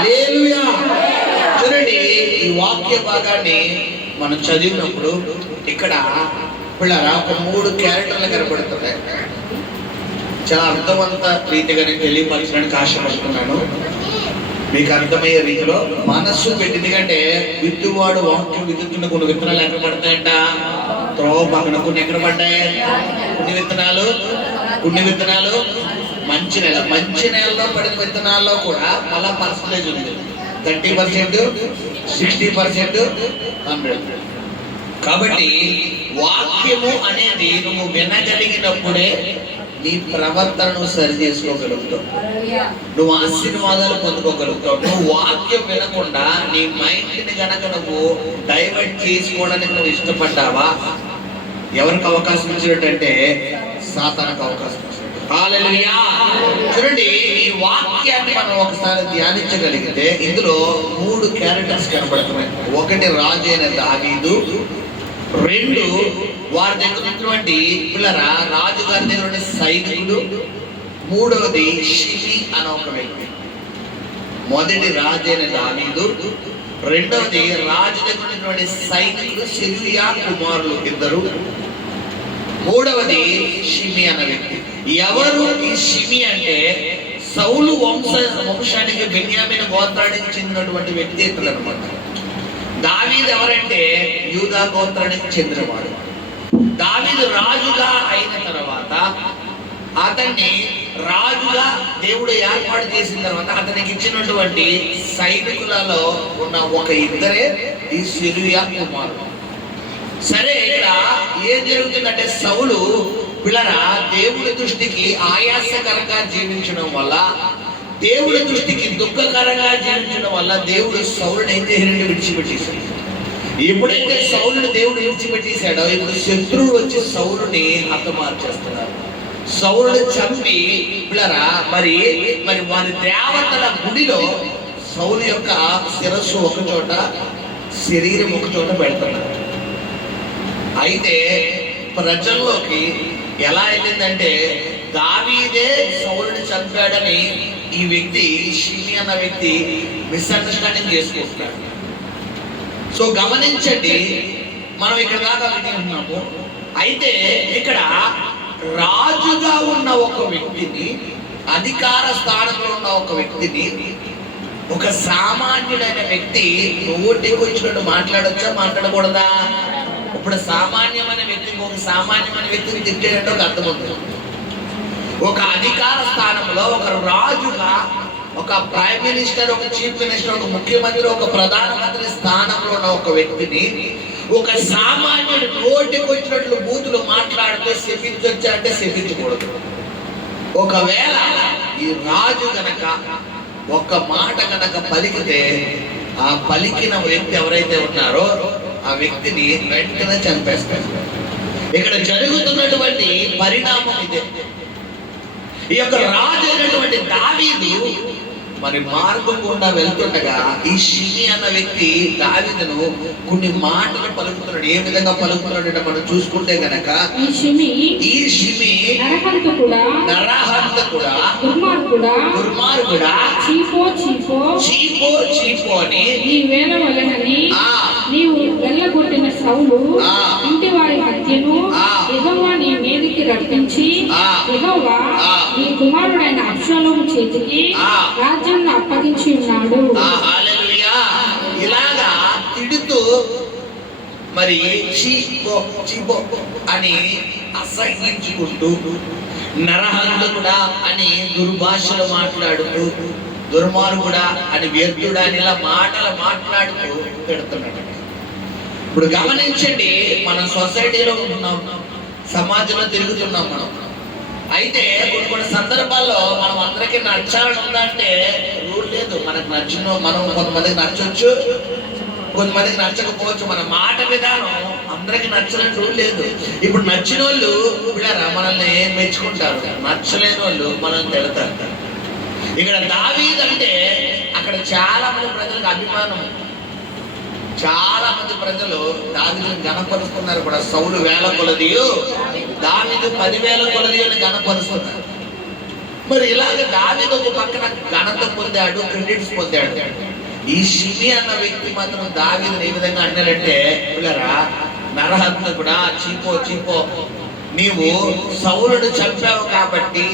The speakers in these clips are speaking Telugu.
హల్లెలూయా. చూడండి, ఈ వాక్య భాగాన్ని మనం చదివినప్పుడు ఇక్కడ పిల్లరా ఒక 3 క్యారెక్టర్లు కనబడుతున్నాయి. చాలా అర్థవంత రీతిగా నేను తెలియపరచడానికి ఆశపడుతున్నాను. మీకు అర్థమయ్యే రీతిలో మనస్సు పెట్టింది. కంటే విత్తువాడు వాక్యం విత్తుతున్న కొన్ని విత్తనాలు ఎక్కడ పడతాయంట? త్రోవ పక్కన. కొన్ని ఎక్కడ పడ్డాయి? కొన్ని విత్తనాలు మంచి నేల. మంచి నేలలో పడిన విత్తనాల్లో కూడా మళ్ళా పర్సంటేజ్ ఉంది. 30%, 60%, 100. కాబట్టి వాక్యము అనేది నువ్వు వినగలిగినప్పుడే నీ ప్రవర్తనను సరి చేసుకోగలుగుతావు, నువ్వు ఆశీర్వాదాలు పొందుకోగలుగుతావు. నువ్వు వాక్యం వినకుండా నీ మైండ్ని గనక నువ్వు డైవర్ట్ చేసుకోవడానికి నువ్వు ఇష్టపడ్డావా, ఎవరికి అవకాశం ఇచ్చినట్టంటే సాతానుకు అవకాశం ఇచ్చినట్టు. హల్లెలూయా. చూడండి, ఈ వాక్యాన్ని మనం ఒకసారి ధ్యానించగలిగితే ఇందులో 3 క్యారెక్టర్స్ కనబడుతున్నాయి. 1 రాజు అయిన దావీదు, 2 వారి దగ్గర ఉన్నటువంటి పిల్లరా రాజుగారి దగ్గర ఉన్న సైనికులు, 3వది షిమి అనే ఒక వ్యక్తి. 1 రాజు అయిన దావీదు, 2వది రాజు దగ్గర ఉన్నటువంటి సైనికులు సెరూయా కుమారులు 2, 3వది షిమి అనే వ్యక్తి. ఎవరు ఈ షిమి అంటే సౌలు వంశానికి బెన్యామీను గోత్రానికి చెందినటువంటి వ్యక్తి ఇతడు అన్నమాట. దావీదు ఎవరంటే యూదా గోత్రానికి చెందినవాడు. దావీదు రాజుగా అయిన తర్వాత అతన్ని రాజుగా దేవుడు ఏర్పాటు చేసిన తర్వాత అతనికి ఇచ్చినటువంటి సైనికులలో ఉన్న ఒక 2 ఈ సెరూయా కుమారుడు. సరే, ఇక్కడ ఏం జరుగుతుందంటే సౌలు పిల్లరా దేవుడి దృష్టికి ఆయాసకరంగా జీవించడం వల్ల, దేవుడి దృష్టికి దుఃఖకరంగా జీవించడం వల్ల దేవుడు సౌలుని ఏం చేసినట్టు విడిచిపెట్టేశాడు. ఎప్పుడైతే సౌలుని దేవుడు విడిచిపెట్టేశాడో ఇప్పుడు శత్రువులు వచ్చి సౌలుని హతమార్చేస్తున్నారు. సౌలుని చంపి పిల్లరా మరి వారి దేవతల గుడిలో సౌలు యొక్క శిరస్సు ఒక చోట, శరీరం ఒక చోట పెడుతున్నారు. అయితే ప్రజల్లోకి ఎలా వెళ్ళిందంటే దావీదే సౌలుని చంపాడని ఈ వ్యక్తి షిమి అన్న వ్యక్తి మిస్అండర్స్టాండింగ్ చేసుకుంటున్నాడు. సో గమనించండి, మనం ఇక్కడ దాకా విని ఉన్నాము. అయితే ఇక్కడ రాజుగా ఉన్న ఒక వ్యక్తిని, అధికార స్థానంలో ఉన్న ఒక వ్యక్తిని, ఒక సామాన్యుడైన వ్యక్తి నోటికి వచ్చినట్టు మాట్లాడొచ్చా, మాట్లాడకూడదా? ఇప్పుడు సామాన్యమైన వ్యక్తికి ఒక సామాన్యమైన వ్యక్తిని తిట్టేటట్టు ఒక అర్థం ఉంది. ఒక అధికార స్థానంలో ఒక రాజుగా, ఒక ప్రైమ్ మినిస్టర్, ఒక చీఫ్ మినిస్టర్, ఒక ముఖ్యమంత్రి, ఒక ప్రధానమంత్రి స్థానంలో ఉన్న ఒక వ్యక్తిని ఒక సామాన్యుడు నోటికి వచ్చినట్లు బూతులు మాట్లాడితే శపించొచ్చా అంటే శపించకూడదు. ఒకవేళ ఈ రాజు గనక ఒక మాట గనక పలికితే ఆ పలికిన వ్యక్తి ఎవరైతే ఉన్నారో ఆ వ్యక్తిని వెంటనే చంపేస్తారు. ఇక్కడ జరుగుతున్నటువంటి పరిణామం ఇదే. ఈ యొక్క రాజు అయినటువంటి దావీదు మరి మార్గం గుండా వెళ్తుండగా ఈ షిమి అన్న వ్యక్తి దావీదును కొన్ని మాటలు పలుకుతున్నాడు. ఏ విధంగా పలుకుతున్నాడు అంటే మనం చూసుకుంటే గనక ఈ షిమి నరహంతకుడా, దుర్మార్గుడా, చీపో అని నీవు వెళ్ళగొట్టిన సౌలు ఇంటి వారి హత్యను యెహోవా నీ మీదికి రప్పించి యెహోవా నీ కుమారుడైన అబ్షాలోము చేతికి రాజ్యాన్ని అప్పగించి ఉన్నాడు. హల్లెలూయా. ఇలాగా తిడుతూ మరి చీపో అని అసహ్యించుకుంటూ, నరహంతకుడా అని దుర్భాషలు మాట్లాడుతూ, దుర్మార్గుడా అని వ్యర్థుడా అని ఇలా మాటలు మాట్లాడుతూ పెడుతున్నాడు. ఇప్పుడు గమనించండి, మనం సొసైటీలో ఉంటున్నాం, సమాజంలో తిరుగుతున్నాం మనం. అయితే కొన్ని సందర్భాల్లో మనం అందరికీ నచ్చాలని ఉందంటే రూల్ లేదు. మనకు నచ్చిన మనం కొంతమందికి నచ్చవచ్చు, కొంతమందికి నచ్చకపోవచ్చు. మన మాట విధానం అందరికి నచ్చలని రూల్ లేదు. ఇప్పుడు నచ్చిన వాళ్ళు పిల్లరా మనల్ని మెచ్చుకుంటారు, నచ్చలేని వాళ్ళు మనల్ని తిడతారు. ఇక్కడ దావీదు అంటే అక్కడ చాలా మంది ప్రజలకు అభిమానం. చాలా మంది ప్రజలు దావీదుని గణపరుస్తున్నారు కూడా. సౌలు 1000 కొలదియు, దావీదు 10,000 కొలది అని గణపరుస్తున్నారు. మరి ఇలాగ దావీదు ఒక పక్కన ఘనత పొందాడు, క్రెడిట్స్ పొందాడు. ఈ షిమి అన్న వ్యక్తి మాత్రం దావీదుని ఏ విధంగా అన్నాడంటే, పిల్లరా నరహంతకుడా, చీపో నీవు సౌలును చంపావు కాబట్టి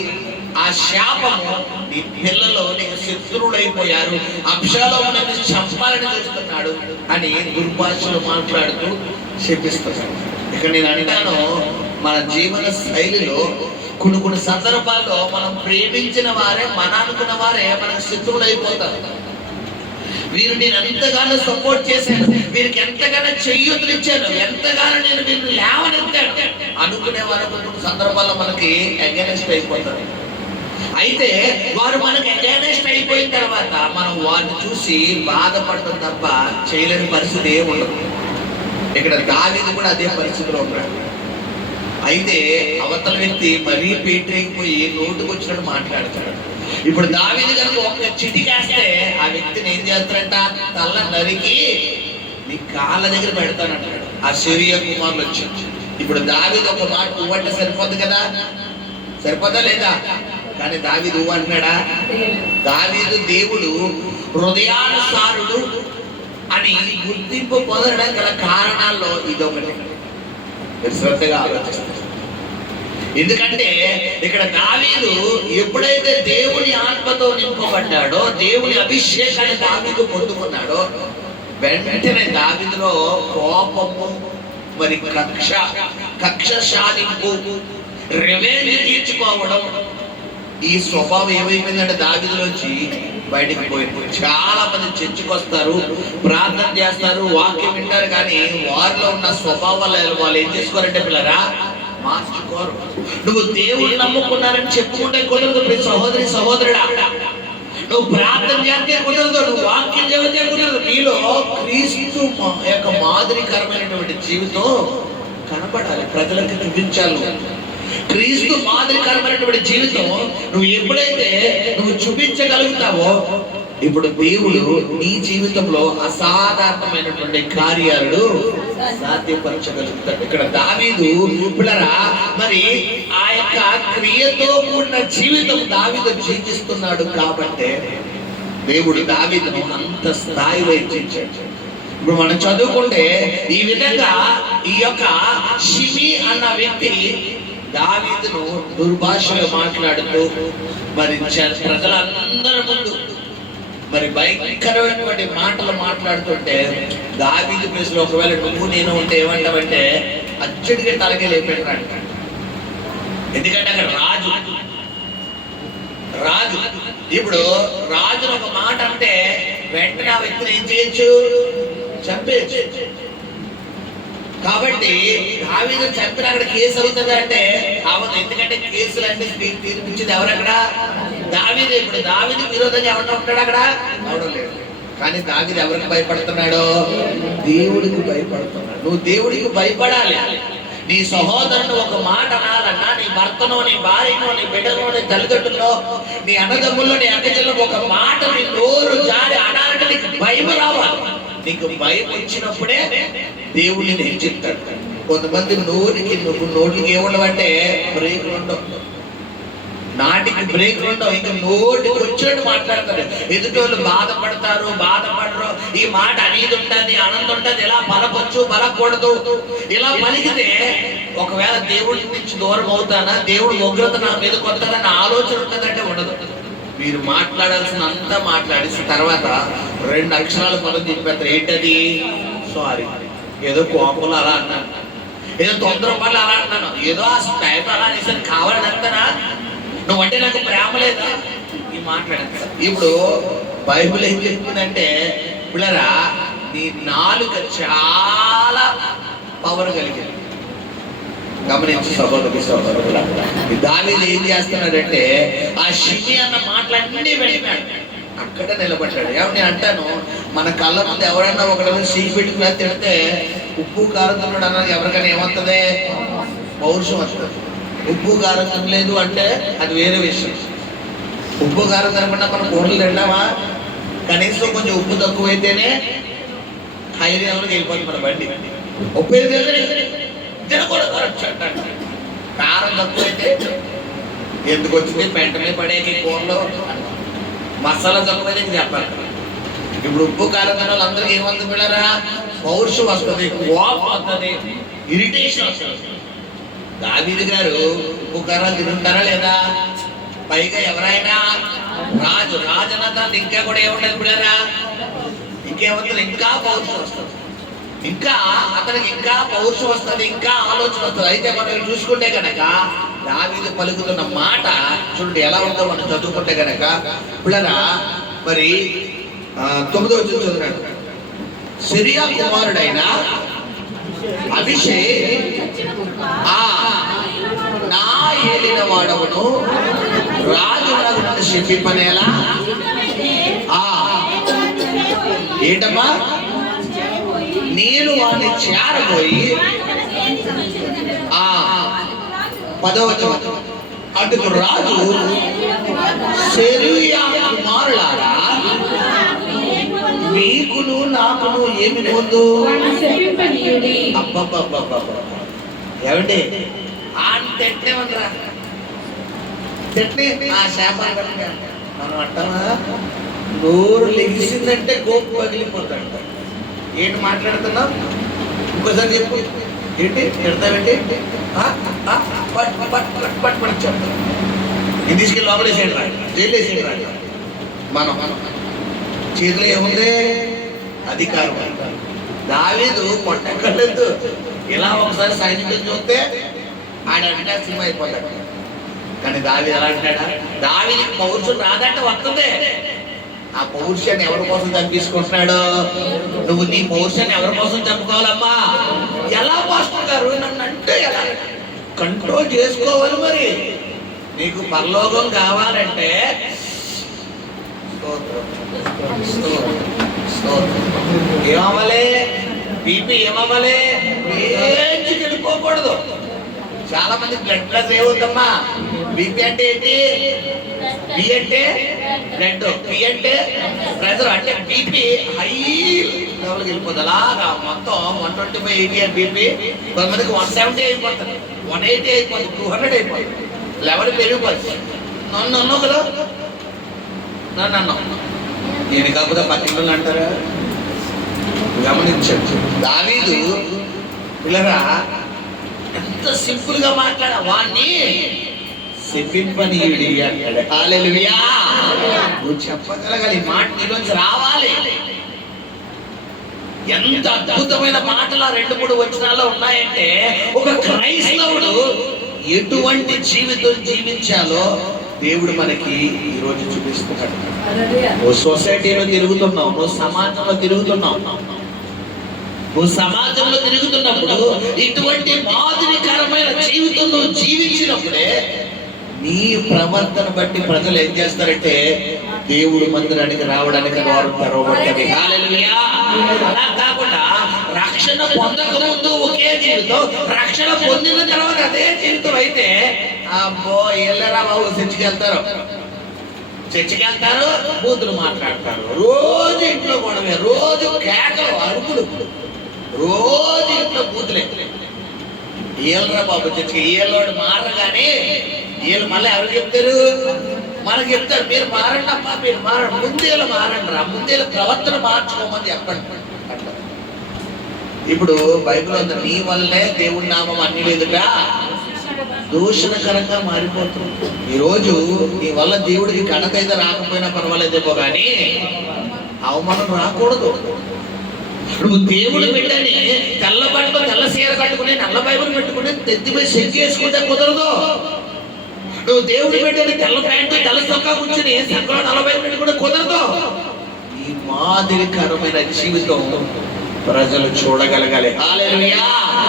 ఆ శాపము నీ పిల్లలు నీకు శత్రువులైపోయారు, అబ్షాలోమును చంపాలని చూస్తున్నాడు అని దుర్భాషలు మాట్లాడుతూ శపిస్తున్నాడు. ఇక్కడ నేను అంటాను, మన జీవన శైలిలో కొన్ని సందర్భాల్లో మనం ప్రేమించిన వారే, మన అనుకున్న వారే మనకు శత్రువులు అయిపోతారు. వీరు నేను ఎంతగానో సపోర్ట్ చేశాను, వీరికి ఎంతగానో చెయ్యొద్దులు ఇచ్చాను, ఎంతగానో నేను వీరిని లేవనెత్తాను అనుకునే వారు కొన్ని సందర్భాల్లో మనకి అగైనెస్ట్ అయిపోతారు. అయితే వారు మనకి అగైనెస్ట్ అయిపోయిన తర్వాత మనం వారిని చూసి బాధపడటం తప్ప చేయలేని పరిస్థితి ఏమి ఉండదు. ఇక్కడ దావీదు కూడా అదే పరిస్థితిలో ఉన్నాడు. అయితే అవతల వ్యక్తి మరీ పేటైపోయి నోటుకు వచ్చినట్టు మాట్లాడతాడు. ఇప్పుడు దావీదు కనుక ఒక్క చిటికేస్తే ఆ వ్యక్తిని ఏం చేస్తారంట, తల్ల నరికి నీ కాళ్ళ దగ్గర పెడతానంటాడు. ఆ సిరియా కుమారులు వచ్చి ఇప్పుడు దావీదు ఒక మాట పువ్వంటే సరిపోద్ది కదా, సరిపోదా లేదా? కానీ దావీదు అంటున్నాడా? దావీదు దేవుడు హృదయానుసారుడు అని గుర్తింపు పొందడం గల కారణాల్లో ఇదొకటి. శ్రద్ధగా ఆలోచిస్తారు. ఎందుకంటే ఇక్కడ దావీదు ఎప్పుడైతే దేవుని ఆత్మతో నింపబడ్డాడో, దేవుని అభిషేకాన్ని దావీదు పొందుకున్నాడో, వెంటనే దావీదులో కోపము, మరి కక్ష సాధింపు, రెవెన్యూ తీర్చుకోవడం, ఈ స్వభావం ఏమైపోయిందంటే దావీదులోంచి బయటికి పోయింది. చాలా మంది చర్చికి వస్తారు, ప్రార్థన చేస్తారు, వాక్యం వింటారు, కానీ వారిలో ఉన్న స్వభావాలు వాళ్ళు ఏం చేసుకోరంటే పిల్లరా మార్చుకోరు. నువ్వు దేవుడిని నమ్ముకున్నారని చెప్పుకుంటే కుదరదు. ప్రతి సహోదరుడా, నువ్వు ప్రార్థన చేస్తే కుదరదు, నువ్వు వాక్యం చదివితే కుదరదు. నీలో క్రీస్తు యొక్క మాదిరికరమైనటువంటి జీవితం కనపడాలి, ప్రజలకు చూపించాలి. క్రీస్తు మాదిరికరమైనటువంటి జీవితం నువ్వు ఎప్పుడైతే చూపించగలుగుతావో, ఇప్పుడు దేవుడు నీ జీవితంలో అసాధారణమైనటువంటి కార్యాలను సాధ్యపరచగలుగుతాడు. ఇక్కడ దావీదు పిల్లరా మరి ఆ యొక్క క్రియతో కూడిన జీవితం దావీదు జీవిస్తున్నాడు కాబట్టి దేవుడు దావీదును అంత స్థాయిలో హెచ్చించాడు. ఇప్పుడు మనం చదువుకుంటే ఈ విధంగా ఈ యొక్క షిమి అన్న వ్యక్తి దావీదును దుర్భాషగా మాట్లాడుతూ మరి ప్రజలందరి ముందు మరి భయంకరమైనటువంటి మాటలు మాట్లాడుతుంటే దావీదు ప్లేస్లో ఒకవేళ నువ్వు నేను ఉంటే ఏమంటావంటే అచ్చడిగా తలకే లేపెట్టాడు అంటాడు. ఎందుకంటే అక్కడ రాజు ఇప్పుడు రాజును ఒక మాట అంటే వెంటనే ఆ వ్యక్తిని ఏం చేయొచ్చు, చంపేయచ్చు. కాబట్టి దావీదు చంపిన అక్కడ కేసు అవుతుంది అంటే అవదు. ఎందుకంటే కేసులు అంటే తీర్పించింది ఎవరక్కడ? దావీదు. ఇప్పుడు దావీదు విరోధంగా ఎవరైనా ఉంటాడు అక్కడ? ఎవడో లేడు. కానీ దావీదు ఎవరికి భయపడుతున్నాడు? దేవుడికి భయపడుతున్నాడు. నువ్వు దేవుడికి భయపడాలి. నీ సహోదరుని ఒక మాట అనాలన్నా, నీ భర్తనో, నీ భార్యనో, నీ బిడ్డలో, నీ తల్లిదండ్రుల్లో, నీ అన్నదమ్ముల్లో, నీ అక్కచెల్లో ఒక మాట నీ నోరు జారి అనాలంటే నీకు భయం రావాలి. నీకు భయం వచ్చినప్పుడే దేవుడిని నేను చెప్తాడు. కొంతమంది నోటికి ఏముండవంటే బ్రేక్ ఉండవు, నాటికి బ్రేక్ ఉండవు, ఇంకా నోటికి వచ్చినట్టు మాట్లాడతారు. ఎదుటి వాళ్ళు బాధపడతారు, బాధపడరు, ఈ మాట అనేది ఉంటుంది, ఆనందం ఉంటుంది, ఇలా పలకొచ్చు పలకూడదు, ఇలా పలికితే ఒకవేళ దేవుడి నుంచి దూరం అవుతానా, దేవుడు ఉగ్రత నా మీద కొడతానన్న ఆలోచన ఉంటుందంటే ఉండదు. మీరు మాట్లాడాల్సిన అంతా మాట్లాడేసిన తర్వాత 2 అక్షరాలు పదం చెప్పేస్తారు. ఏంటది? సారీ. ఏదో కోపంలో అలా అన్నాను, ఏదో తొందరపడలు అలా అంటున్నాను, ఏదో ఆ టైంలో అలా అనేసరి కావాలని అంటానా, నువ్వంటే నాకు ప్రేమ లేదా, ఈ మాట్లాడేస్తా. ఇప్పుడు బైబిల్ ఏం చెప్తుందంటే పిల్లరా, నీ నాలుక చాలా పవర్ కలిగింది. గమనించి సహోదరుల, దావీదు ఏం చేస్తున్నాడంటే ఆ షిమి అన్న మాటలన్నీ వెళ్ళిపోయాడు, అక్కడ నిలబడ్డాడు. ఏమని అంటాను, మన కళ్ళ ముందు ఎవరైనా ఒకడైనా సీకి పెట్టుకుని తిడితే ఉప్పు కారం తిన్నాడు అన్నది ఎవరికైనా ఏమవుతుంది? పౌరుషం వస్తుంది. ఉప్పు కారం తినలేదు అంటే అది వేరే విషయం. ఉప్పు కారం తినకుండా మనం కూరలు తింటామా? కనీసం కొంచెం ఉప్పు తక్కువైతేనే హైవేలోకి వెళ్ళిపోతుంది మన బండి. ఉప్పు తినకూడదు, కారం తక్కువైతే ఎందుకు వచ్చింది వెంటనే పడేకి కూరలో మసాలా తక్కువ చెప్పాలి. ఇప్పుడు ఉప్పు కారం తిన వాళ్ళందరికీ ఏమవుతుంది పిల్లరా? పౌరుషం వస్తుంది, కోపం వస్తుంది, ఇరిటేషన్ వస్తుంది. దావీదు గారు ఉప్పు కారాలు తింటారా లేదా? పైగా ఎవరైనా రాజనంతా ఇంకా కూడా ఏముండదు పిల్లరా? ఇంకేమవుతుంది? ఇంకా పౌరుషం వస్తుంది, ఇంకా అతనికి ఇంకా పౌరుషం వస్తుంది, ఇంకా ఆలోచన వస్తుంది. అయితే మనం చూసుకుంటే కనుక దావీదు పలుకుతున్న మాట చూడండి ఎలా ఉందో మనం చదువుకుంటే కనుక పిల్లరా. మరి 9వ వచనం చదువుతున్నాడు. సిరియా కుమారుడైన అభిషేక్ నా ఏలిన వాడవును రాజులకు నన్ను శపింపనేలా ఏంటమ్మా? నేను వాడిని చేరబోయి 10వ వచనం అటుకు రాజు సెరూయా కుమారులారా మీకును నాకును ఏమి పొందు? అబ్బబ్బబ్బబ్బ ఏమండి తిట్టే ఉండరా? తిట్టే ఆ శాపాలు మనం అంటామా? నోరు లెగిసిందంటే గోపు పగిలిపోతాడు. ఏంటి మాట్లాడుతున్నావు? ఇంకోసారి చెప్పు. ఏంటి తిడతావేంటి? పట్టు చెప్తాం. ఇది తీసుకెళ్ళి లోపలేసేయండి రా, జైలు వేసేయండి రా. మనం చేతిలో ఏముంది? అధికారం. దావీదు పొట్టెక్కలేదు. ఇలా ఒకసారి సైనికులు చూస్తే ఆడంటే సినిమా అయిపోతాడు. కానీ దావీదు ఎలా అంటాడా? దావీదుకి పౌరుషం రాదంటే వస్తుంది. ఆ పౌరుషాన్ని ఎవరి కోసం చంపించుకుంటున్నాడు? నువ్వు నీ పౌరుషాన్ని ఎవరి కోసం చంపుకోవాలమ్మా? ఎలా పాస్టర్ గారు నన్ను అంటే ఎలా కంట్రోల్ చేసుకోవాలి? మరి నీకు పరలోకం కావాలంటే ఏమవ్వాలి? బీపీ ఏమవ్వాలి? ఏడ్చుకు వెళ్ళిపోకూడదు. చాలా మంది బ్లడ్ ప్రెషర్ ఏమవుతుందమ్మా? బీపీ అంటే ఏంటి? బి అంటే బ్లడ్, పి అంటే ప్రెషర్. అంటే బీపీ హై లెవెల్కి వెళ్ళిపోతుంది. అలాగా మొత్తం 125/80 అని బీపీ. కొంతమందికి 170 అయిపోతుంది, 180 అయిపోతుంది, 200 అయిపోతుంది. లెవెల్ పెరిగిపోతుంది. నన్ను అన్నావు కదా, నన్ను అన్నావు. నేను కాకపోతే పట్టింపులు అంటారా? గమనించండి. దావీదు పిల్లరా ఎంత సింపుల్ గా మాట్లాడా. వాణ్ణి శపింపనీయుడి అంటాడు. హల్లెలూయా. నువ్వు చెప్పగలగాలి, మాట నీలోంచి రావాలి. ఎంత అద్భుతమైన మాటలు 2-3 వచనాల్లో ఉన్నాయంటే ఒక క్రైస్తవుడు ఎటువంటి జీవితం జీవించాలో దేవుడు మనకి ఈ రోజు చూపిస్తున్నాడు. నువ్వు సొసైటీలో తిరుగుతున్నావు, నువ్వు సమాజంలో తిరుగుతున్నావు. నువ్వు సమాజంలో తిరుగుతున్నప్పుడు ఇటువంటి మాదిరికరమైన జీవితం నువ్వు జీవించినప్పుడే నీ ప్రవర్తన బట్టి ప్రజలు ఏం చేస్తారంటే దేవుడు మందిరానికి రావడానికి వారు తెరవబడతారు. హల్లెలూయా. అలా కాకుండా రక్షణ పొందక ముందు ఒకే జీవితం, రక్షణ పొందిన తర్వాత అదే జీవితం అయితే అబ్బో ఎల్లరా బాబు చర్చికి వెళ్తారు, బూతులు మాట్లాడతారు, రోజు ఇంట్లో గొడవే, రోజు కేకలు అరుపులు, రోజు ఇంట్లో బూతులే. ఏళ్ళరా బాబు చర్చికి. ఏళ్ళోడు మారగానే వీళ్ళు మళ్ళీ ఎవరు చెప్తారు? మనకు చెప్తారు, మీరు మారండి అమ్మా, మీరు మారండి, ముందేళ్ళు మారండి రా, ముందేళ్ళ ప్రవర్తన మార్చుకోమని చెప్పండి. ఇప్పుడు బైబిల్ ఉంది, నీ వల్లే దేవుడి నామం అన్ని లేదుగా దూషణకరంగా మారిపోతుంది. ఈరోజు నీ వల్ల దేవుడికి ఘనత అయితే రాకపోయినా పర్వాలేదేమో కానీ అవమానం రాకూడదు. నువ్వు దేవుడు బిడ్డని తెల్ల బట్టలు తెల్ల సీర కట్టుకుని నల్ల బైబిల్ పెట్టుకుని తెత్తిపై సెంకి వేసుకుంటే కుదరదు. నువ్వు దేవుడి బిడ్డని తెల్ల ప్యాంటు తెల్ల చొక్కా కూర్చుని సంకలో నల్ల బైబిల్ పెట్టుకుంటే కుదరదు. ఈ మాదిరికరమైన జీవితం ప్రజలు చూడగలగాలి. హల్లెలూయా.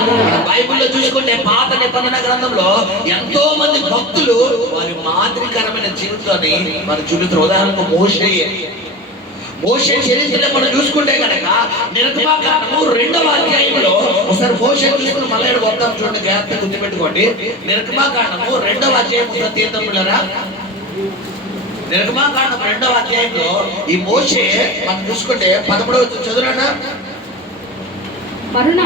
మన బైబిల్లో చూసుకుంటే పాత నిబంధన గ్రంథంలో ఎంతో మంది భక్తులు వారి మాదిరికరమైన జీవితాన్ని మన చూపుతున్న. ఉదాహరణకు మోషే చరిత్రలో మనం చూసుకుంటే కనుక నిర్గమకాండము 2వ అధ్యాయంలో ఒకసారి మోషే చూసుకుని మళ్ళీ వద్దాం చూడండి, జాగ్రత్తగా గుర్తుపెట్టుకోండి. నిర్గమకాండము 2వ అధ్యాయం తీర్థములరా, నిర్గమకాండం 2వ అధ్యాయంలో ఈ మోషే మనం చూసుకుంటే 11వ చదువునా 11.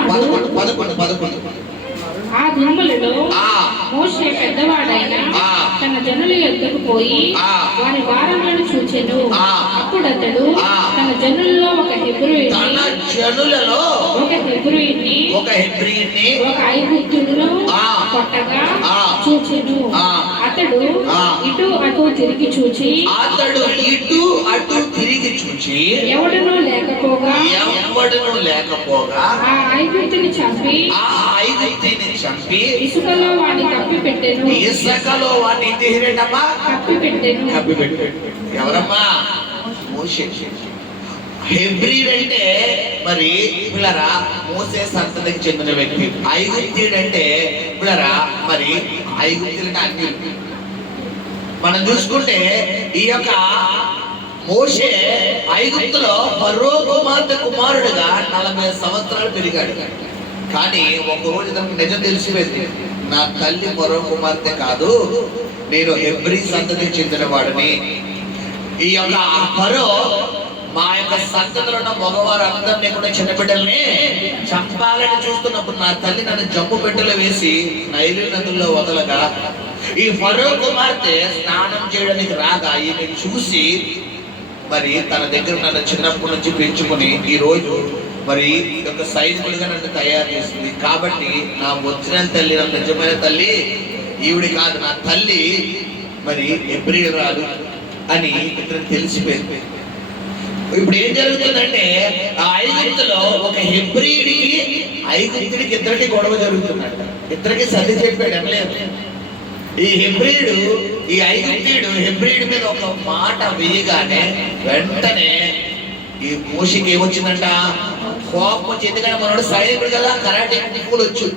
ఆ దినములలో ఆ మోషే పెద్దవాడైన ఆ తన జనుల యొద్దకు పోయి ఆ వారి భారములను చూచెను. ఆ అప్పుడు అతడు ఆ తన జనులలో ఒక హెబ్రీయుని తన జనులలో ఒక హెబ్రీయుని ఒక ఒక ఐగుప్తుడును ఆ కొట్టగా ఆ చూచెను. ఆ అతడు ఆ ఇటు అటు తిరిగి చూచి అతడు ఇటు అటు తిరిగి చూచి ఎవడునూ లేకపోగా ఎవడును లేకపోగా ఆ ఐగుప్తుని చంపి ఆ ఐగుప్తుని చంపి ఇసుకలో వాడిని కప్పి పెట్టెను. ఇసుకలో వాడిని ఏం చేసేటమ్మా కప్పి పెట్టెను. కప్పి పెట్టాడు. ఎవరమ్మా? మోషే. హెబ్రీడ్ అంటే మరి పిల్లరా మోసే సంతతికి చెందిన వ్యక్తి. ఐగుప్తీయుడు అంటే పిల్లరా మరి ఐగుప్తీయుడు అంటే అన్ని మనం చూసుకుంటే ఈ యొక్క మోషే ఐగుప్తులో ఫరో కుమార్తె కుమారుడుగా 40 సంవత్సరాలు పెరిగాడు. కానీ ఒక రోజు తనకు నిజం తెలిసిపోయింది, నా తల్లి ఫరో కుమార్తె కాదు, నేను హెబ్రీ సంతతికి చెందిన వాడిని. ఈ యొక్క ఫరో మా యొక్క సంతతిలో ఉన్న మగవారు అందరినీ కూడా చిన్న బిడ్డల్ని చంపాలని చూస్తున్నప్పుడు నా తల్లి నన్ను జమ్ము పెట్టెలో వేసి నైలు నదుల్లో వదలగా ఈ ఫరో కుమార్తె స్నానం చేయడానికి రాగా ఈయన చూసి మరి తన దగ్గర నన్ను చిన్నప్పటి నుంచి పెంచుకుని ఈ రోజు మరి ఒక సైనికుడిగా నన్ను తయారు చేసింది. కాబట్టి నా ఒరిజినల్ తల్లి, నా నిజమైన తల్లి ఈవిడి కాదు, నా తల్లి మరి హెబ్రీయురాలు అని ఇతనికి తెలిసిపోయింది. ఇప్పుడు ఏం జరుగుతుందంటే ఆ ఐగుప్తులో ఒక హెబ్రీయుడికి ఐగుప్తుడికి ఇద్దరికి గొడవ జరుగుతుందంట. ఇద్దరికి సర్ది చెప్పాడు అనలేదు. ఈ హెబ్రీయుడు ఈ ఐగుప్తీయుడు హెబ్రీయుడి మీద ఒక మాట వేయగానే వెంటనే ఈ మోషికి ఏమొచ్చిందంట? కోపం వచ్చి. ఎందుకంటే మనోడు సైనికుడు కదా, కరాటే టెక్నిక్లు వచ్చు.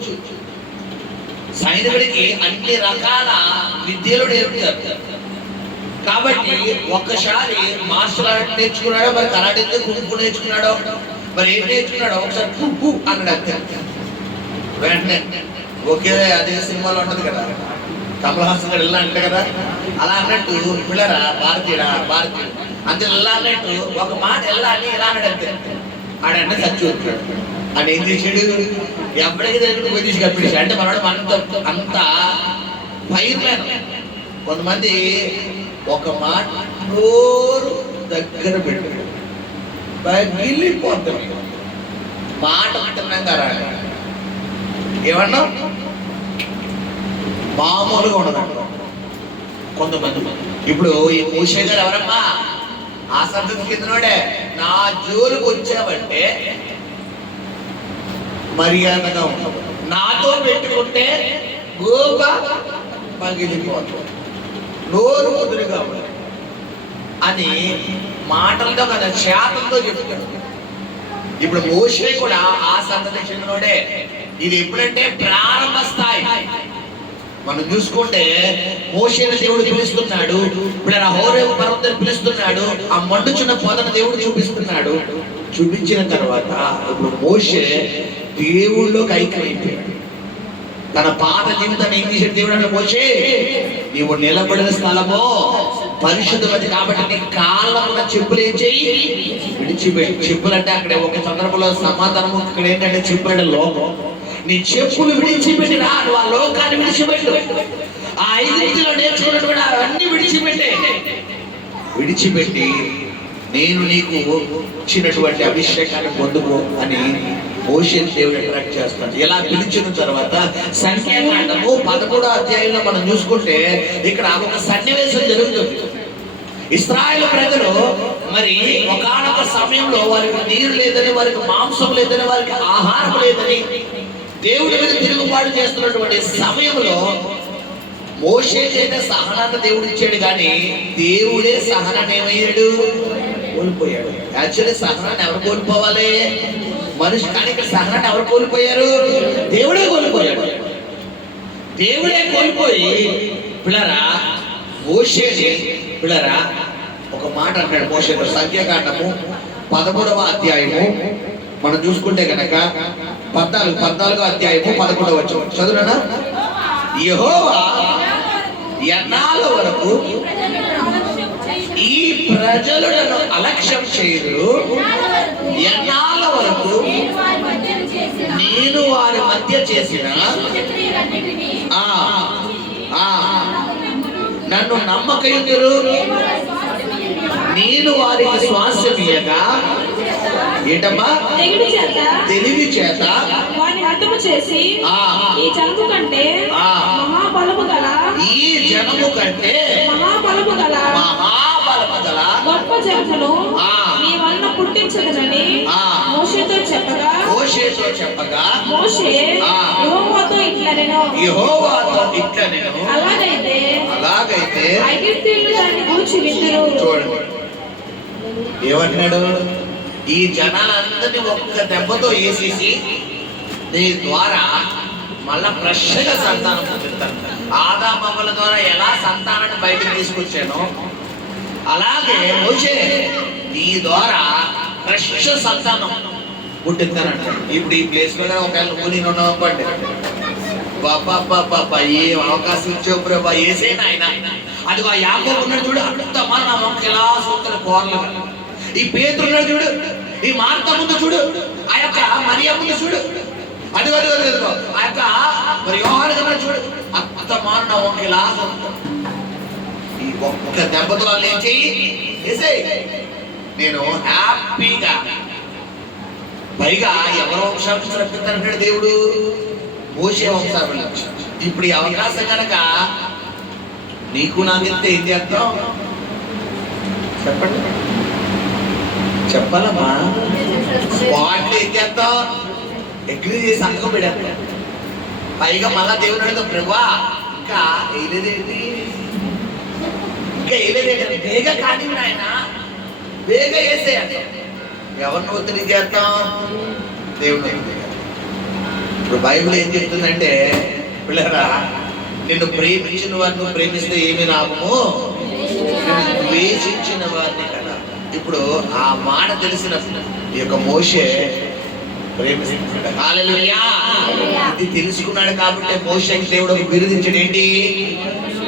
సైనికుడికి అన్ని రకాల విద్యలు నేర్పుతారు. కాబట్టి ఒక్కసారి మార్షల్ ఆర్ట్ నేర్చుకున్నాడో, మరి కరాటే కుంఫు నేర్చుకున్నాడో, మరి ఏం నేర్చుకున్నాడో ఒకసారి కుంఫు అన్నాడు అంతే. వెంటనే ఒకే అదే సినిమాలో ఉంటది కదా, కమల్ హాసన్ గారు ఇలా అంటే కదా, అలా అన్నట్టు పిల్లరా భారతీయుడు అంతే ఇలా అన్నట్టు ఒక మాట ఎలా అని ఇలా అన్నాడు అంతే. ఆడంటే చచ్చి వచ్చాడు. అని ఏం చేసాడు? ఎప్పటికీ దగ్గర పోయి తీసి కప్పిడేసాడు. అంటే మనవాడు అంత ఫైర్లేను. కొంతమంది ఒక మాట నోరు దగ్గర పెట్టాడు పగిలిపోతుంది. మాట అంటున్నాం రాడు. ఏమన్నా మామూలుగా ఉండదు కొంతమంది. ఇప్పుడు ఈ మోషే గారు ఎవరమ్మా? ఆ సంతతి కిందనోడే. నా జోలికి వచ్చావంటే మర్యాదగా ఉంటావు, నాతో పెట్టుకుంటే గోప పగిలిపోతావు, నోరు కుదురుగా అని మాటలతో కదా చేతలతో చెప్తాడు. ఇప్పుడు మోషే కూడా ఆ సంతతి చెందినోడే. ఇది ఎప్పుడంటే ప్రారంభ స్థాయి. మనం చూసుకుంటే మోషేని దేవుడు పిలుస్తున్నాడు, ఇప్పుడు ఆ హోరేబు పర్వతాన్ని పిలుస్తున్నాడు, ఆ మండుచున్న పొదను దేవుడు చూపిస్తున్నాడు. చూపించిన తర్వాత ఇప్పుడు మోషే దేవుళ్ళలోకి ఐక్యమైపోయాడు. తన పాత జీవితాన్ని ఏం చేశాడు దేవుడు అంటే, మోషే నీవు నిలబడిన స్థలము పరిశుద్ధమైనది కాబట్టి నీ కాళ్ళకున్న చెప్పులు ఏం చెయ్యి? విడిచిపెట్టి. చెప్పులు అంటే అక్కడ ఒక సందర్భంలో సమాధానము, ఇక్కడ ఏంటంటే చెప్పులు అంటే లోకం. నీ చెప్పులు విడిచిపెట్టి రా, నువ్వు ఆ లోకాన్ని విడిచిపెట్టు. ఆ ఐగుప్తులో నేర్చుకున్నటువంటి అవన్నీ విడిచిపెట్టి నేను నీకు ఇచ్చినటువంటి అభిషేకాన్ని పొందుకో అని మోషేని దేవుడు అట్రాక్ట్ చేస్తాడు. ఇలా పిలిచిన తర్వాత సంఖ్యాకాండము 13వ అధ్యాయంలో మనం చూసుకుంటే ఇక్కడ ఒక సన్నివేశం జరుగుతుంది. ఇశ్రాయేలు ప్రజలు మరి ఒకానొక సమయంలో వారికి నీరు లేదని, వారికి మాంసం లేదని, వారికి ఆహారం లేదని దేవుడి మీద తిరుగుబాటు చేస్తున్నటువంటి సమయంలో మోషేకైతే సహనాన్ని దేవుడు ఇచ్చాడు, కానీ దేవుడే సహనాన్ని ఏమయ్యాడు? కోల్పోయాడు. యాక్చువల్లీ సహనాన్ని ఎవరు కోల్పోవాలి? మనిషి. కానీ ఇక్కడ సహనాన్ని ఎవరు కోల్పోయారు? దేవుడే కోల్పోయాడు. దేవుడే కోల్పోయి పిల్లరా మోషేని పిల్లరా ఒక మాట అంటాడు. మోషే సంఖ్యాకాండము 13వ అధ్యాయము మనం చూసుకుంటే కనుక 14వ అధ్యాయము 11వ వచనం చదువునా? యెహోవా ఎన్నాళ్ళ వరకు ఈ ప్రజలను అలక్ష్యం చేయదు, ఎన్నాళ్ళ వరకు నేను వారి మధ్య చేసిన నన్ను నమ్మకయుందురు, నేను వారికి శ్వాసమియగా ఏంటమ్మా తెలివి చేత వారిని హతము చేసి ఈ జనము కంటే మహాబలము గల గొప్ప జనమును నీ వలన పుట్టించదనని మోషేతో చెప్పగా మోషే యెహోవాతో ఇట్లా నేను అలాగైతే ఐగుప్తీయులు దాన్ని గూర్చి విందురు. చూడండి ఏమంటున్నాడు, ఈ జనాలందరినీ ఒక్క దెబ్బతో వేసేసి నీ ద్వారా మళ్ళా ఫ్రెష్గా సంతానం పుట్టిస్తాను. ఆదామవ్వల ద్వారా ఎలా సంతానాన్ని బయటకు తీసుకొచ్చానో అలాగే మోషే నీ ద్వారా ఫ్రెష్ సంతానం పుట్టిస్తానంట. ఇప్పుడు ఈ ప్లేస్ లో ఒకవేళ నువ్వు నేను ఉన్నావు అనుకోండి, బాబా ఏం అవకాశం ఇచ్చావు ప్రభా, ఏసే నాయన. అది ఆ యాకోబు ఉన్నాడు చూడు, అంత మన మొక్క ఎలా సూత్ర కోరలు. ఈ పేతురు ఉన్నాడు చూడు, ఈ మార్త ముందు చూడు, ఆ యొక్క మరియ ముందు చూడు, అది ఆ యొక్క మరి యోహాను కన్నా చూడు, అంత మాన మొక్క ఎలా ఈ ఒక్క దెబ్బతో లేచి ఏసే నేను హ్యాపీగా. పైగా ఎవరో వంశాన్ని రప్పిస్తానంటాడు దేవుడు, మోషే వంశాన్ని. ఇప్పుడు ఈ అవకాశం కనుక నీకు నాకెళ్తే ఏం చేస్తాం చెప్పండి, చెప్పాలమ్మా. వాటిలో ఏం చేస్తాం, అగ్రీ చేసి సంతకం పెడతాం. పైగా మళ్ళా దేవుడు అడుగుతాం, ప్రభా ఇంకా వేయలేదేంటి, ఇంకా వేయలేదేంటి, బేగ కానీ ఆయన బేగ వేసే అంటాం. ఎవరిని ఒత్తిడి చేస్తాం, దేవుడు. ఇప్పుడు బైబిల్ ఏం చెప్తుందంటే, పిల్లరా నిన్ను ప్రేమించిన వారిని ప్రేమిస్తే ఏమి లాభము, ద్వేషించిన వారిని కదా. ఇప్పుడు ఆ మాట తెలిసిన ఈ యొక్క మోషే ప్రేమిస్తున్నాడు. హల్లెలూయా. ఇది తెలుసుకున్నాడు కాబట్టి మోషేకి దేవుడు బిరుదించాడు ఏంటి,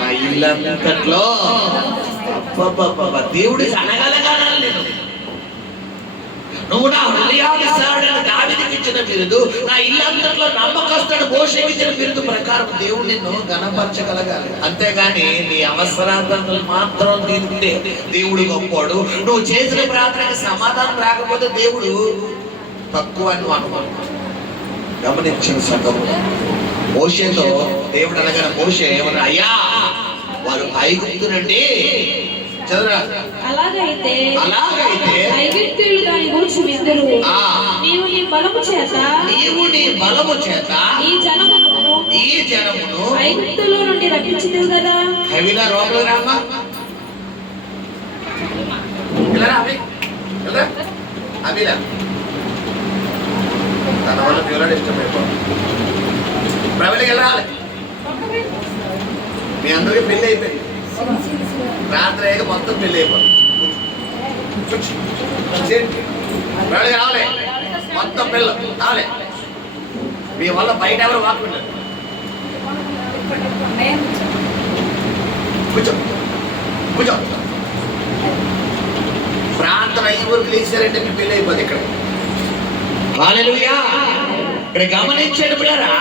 నా ఇల్లంతట్లో దేవుడి అనగలగాలి నేను. నువ్వు నా హృదయానుసారుడైన దావీదుకి ఇచ్చిన బిరుదు, నా ఇల్లంతట్లో నమ్మకస్తుడు మోషేకి ఇచ్చిన బిరుదు ప్రకారం దేవుడు నిన్ను గణపరచగలగాలి. అంతేగాని నీ అవసరాలు మాత్రం తీరితే దేవుడు గొప్పవాడు. నువ్వు చేసిన ప్రార్థనకి సమాధానం రాకపోతే దేవుడు తక్కువ అని అనుకోడు. గమనించిన సంఘం మోషేతో దేవుడు అనగానే మోషే ఏమన్నా, అయ్యా వారు ఐగుప్తు నుండి అలాగైతే ఐగుప్తీయులు దాని గురించి విందురు. నీవు నీ బలము చేత ఈ జనమును ఐగుప్తులో నుండి రప్పించితివి కదా. హవిలా రోడ్లు రామ్మా, అభిలా తన వల్ల పిల్లడు ఇష్టమైపోయింది. ప్రవళికి వెళ్ళాలి, మీ అందరికీ పెళ్ళి అయిపోయింది. రాత్రి అయ్యాక మొత్తం పెళ్ళి అయిపోయింది. ప్రవళికి రావాలి, మొత్తం పిల్ల రావాలి. మీ వల్ల బయట ఎవరు వాడుకుంటారు. కూర్చో కూర్చో. ప్రాంతం అయ్యి వరకు లేచారంటే మీ పెళ్ళి అయిపోతుంది. ఇక్కడ హల్లెలూయా. ఇక్కడ గమనించాడు బిడ్డరా,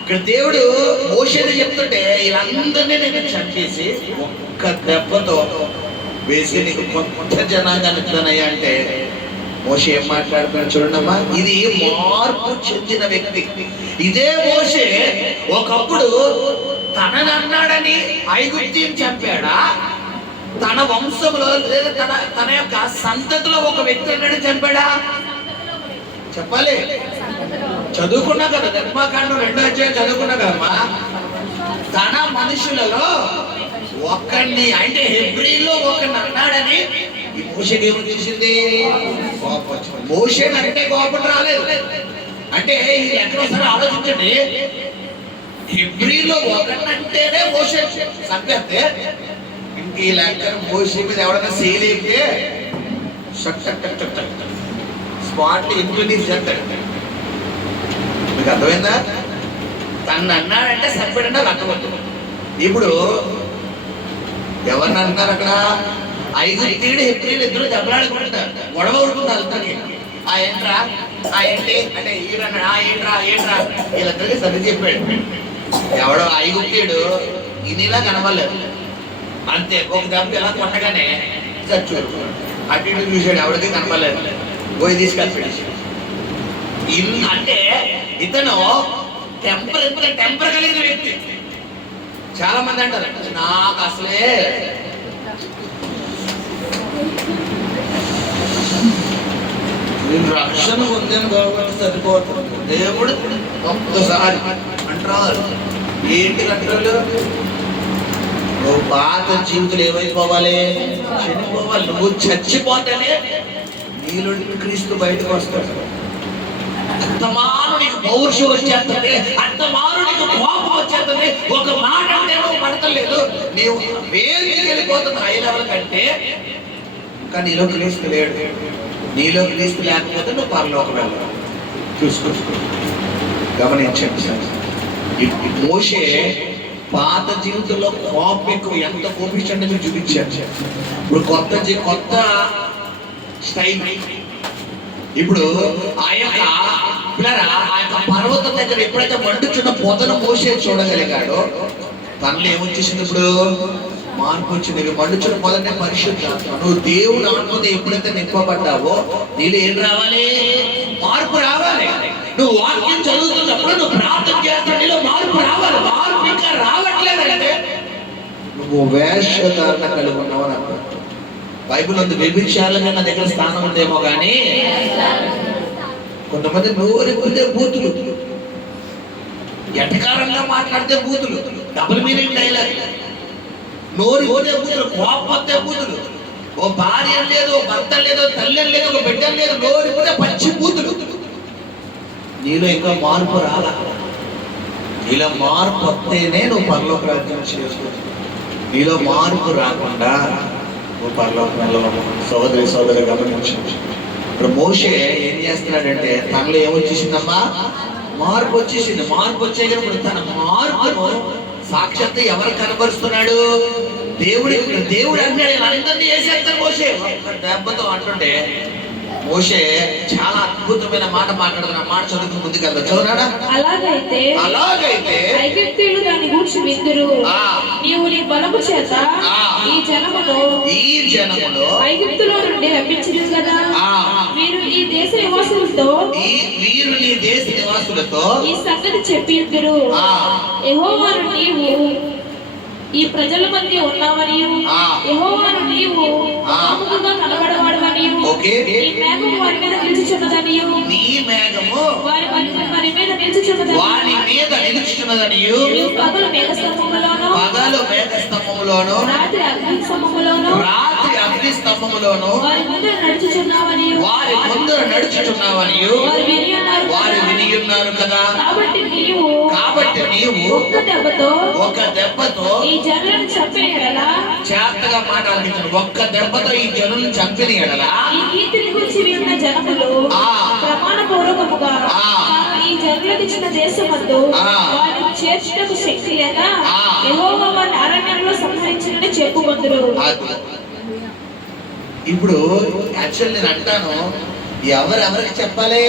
ఇక్కడ దేవుడు మోషేని చెప్తుంటే వీళ్ళందరినీ నేను చంపేసి ఒక్క దెబ్బతో వేసి నీకు కొత్త జనాంగాన్ని ఇస్తానయ్యా అంటే మోషే ఏం మాట్లాడుతున్నాడు చూడండమ్మా. ఇది మార్పు చెందిన వ్యక్తి. ఇదే మోషే ఒకప్పుడు తననన్నాడని ఐగుప్తీని చంపాడా, తన వంశంలో లేదా తన యొక్క సంతతిలో ఒక వ్యక్తి అన్నాడు చంపాడా? చెప్పాలి. చదువుకున్నా కదా, నిర్మాకాండం 2వ అధ్యాయం చదువుకున్నా కదమ్మా. తన మనుషులలో ఒక్కడిని అంటే హెబ్రీలో ఒకరిని అన్నాడని ఈ మోషేకి ఏమని తెలిసింది, మోషే అంటే కోపం రాలేదు. అంటే ఇది ఎక్కడోసారి ఆలోచించండి, హెబ్రీలో ఒకరినంటేనే మోషే సంగతే. ఇంక ఈ లెక్క మోషే మీద ఎవరైనా సేల్ అయితే స్పాట్ ఇంక్లూడింగ్ చేస్తాడు. మీకు అర్థమైందా? తను అన్నాడంటే సరిపడంటే అర్థమవుతుంది. ఇప్పుడు ఎవరిని అంటున్నారు అక్కడ, ఐగుప్తీయుడు హెబ్రీయులు ఇద్దరు దెబ్బలాడుకుంటారు, గొడవ ఉంటుంది అతనికి. ఆ ఏంట్రా ఆ ఏంటి అంటే ఈడన్నాడు, ఆ ఏంట్రా వీళ్ళిద్దరికి సరి చెప్పాడు. ఎవడో ఐగుప్తీయుడు ఇనిలా కనబడలేదు, అంతే. ఒక దెబ్బ ఎలా కొట్టగానే చచ్చు అటు ఇటు చూసాడు, ఎవరికి కనపడలేదు, పోయి తీసుకెళ్ళి అంటే ఇతను టెంపర్ కలిగిన వ్యక్తి. చాలా మంది అంటారు నాకు అసలే నేను రక్షణ పొందాను కాబట్టి సరిపోతుంది, దేవుడు ఒక్కసారి అంటారు. ఏంటి అంటారు? నువ్వు పాత జీవితాలు ఏమైపోవాలి? చనిపోవాలి. నువ్వు చచ్చిపోతేనే నీలో క్రీస్తు బయటకు వస్తాడు. అంతమానుడికి పౌరుషం వచ్చేస్తుంది, అంతమానుడికి కోపం వచ్చేస్తుంది. ఒక మాట అంటే నువ్వు పడతలేదు, నీవు వేదికి వెళ్ళిపోతున్న హై లెవెల్ కంటే. కానీ నీలో క్రీస్తు లేడు. నీలో క్రీస్తు లేకపోతే నువ్వు పరలోకం వెళ్ళావు. చూసుకో, గమనించండి. మోషే పాత జీవితంలో కోపం ఎక్కువ, ఎంత కోపిష్టంగా మీరు చూపించారు. ఇప్పుడు కొత్త స్టైల్. ఇప్పుడు ఆ యొక్క పర్వతం దగ్గర ఎప్పుడైతే మండుచున్న పొదను మోసే చూడగలిగాడో తనలో ఏమొచ్చేసింది? ఇప్పుడు మార్పు వచ్చింది. మండుచున్న పొదనే పరిశుద్ధాత్మ. నువ్వు దేవుడు ఆత్మతో ఎప్పుడైతే నింపబడ్డావో నీలో ఏం రావాలి? మార్పు రావాలి. నువ్వు వాక్యం చదువుతున్నప్పుడు, నువ్వు ప్రార్థన చేస్తున్న నీలో మార్పు రావాలి. మార్పు ఇంకా రావట్లేదంటే నువ్వు వేషధారణ కలిగి ఉన్నావు అని అర్థం. బైబిల్ ఉంది, వ్యభిచారులుగా నా దగ్గర స్థానం ఉందేమో కానీ కొంతమంది నోరు పోతే బూతులు, ఎటకారంగా మాట్లాడితే బూతులు, డబుల్ మీనింగ్ డైలాగ్. నోరు పోతే బూతులు, కోపం వస్తే బూతులు. ఓ భార్య లేదు, ఓ భర్త లేదు, తల్లి లేదు, ఒక బిడ్డ లేదు, నోరు పోతే పచ్చి బూతులు. నీలో ఇంకా మార్పు రాలా. నీలో మార్పు వస్తేనే నువ్వు పరలోక రాజ్యం చేసుకోవచ్చు. నీలో మార్పు రాకుండా నువ్వు పరలోకంలో. సోదరి గమనించు. ఇప్పుడు మోషే ఏం చేస్తున్నాడంటే తనలో ఏమొచ్చేసిందమ్మా? మార్పు వచ్చేసింది. మార్పు వచ్చేది. ఇప్పుడు తన మార్పును సాక్షాత్ ఎవరు కనబరుస్తున్నాడు? దేవుడు అంటాడు అందరినీ వేసేస్తాడు. మోషే దెబ్బతో అంటుంటే మోషే చాలా అద్భుతమైన మాట మాట్లాడుతున్న మాట చదువుకు ముందుకు వెళ్తా. చదువునాడా? అలాగైతే ఐగుప్తీయులు దాన్ని గూర్చి విందురు. నీవు నీ బలము చేత ఈ జనములో ఐగుప్తులో నుండి రప్పించినది కదా. వీరు నీ దేశ నివాసులతో ఈ సంగతి చెప్పిద్దరు. యెహోవాను నీవు ఈ ప్రజల మధ్య ఉన్నావని, యెహోవాను నీవు ఆముగా కనబడవాడవని, నీ మేఘము వారి మీద నిలుచుచున్నదని, వారి మీద నిలుచుచున్నదని, నీవు పగలు మేఘస్తంభములోను రాత్రి అగ్ని స్తంభములోను వారి ముందర నడుచుచున్నావని వారు విని ఉన్నారు కదా. కాబట్టి నీవు ఒక దెబ్బతో ఈ జనులను చంపిన ఎడలా, జాగ్రత్తగా మాట్లాడించండి, ఒక్క దెబ్బతో ఈ జనులను చంపిన ఎడలా ఈ కీర్తిని గురించి విన్న జనములు ప్రమాణపూర్వకముగా ఈ జనులకు ఇచ్చిన దేశమందు వారిని చేర్చుటకు శక్తి లేక యెహోవా వారిని అరణ్యంలో సంహరించినని చెప్పుకొందురు. ఇప్పుడు యాక్చువల్ నేను అంటాను, ఎవరెవరికి చెప్పాలి?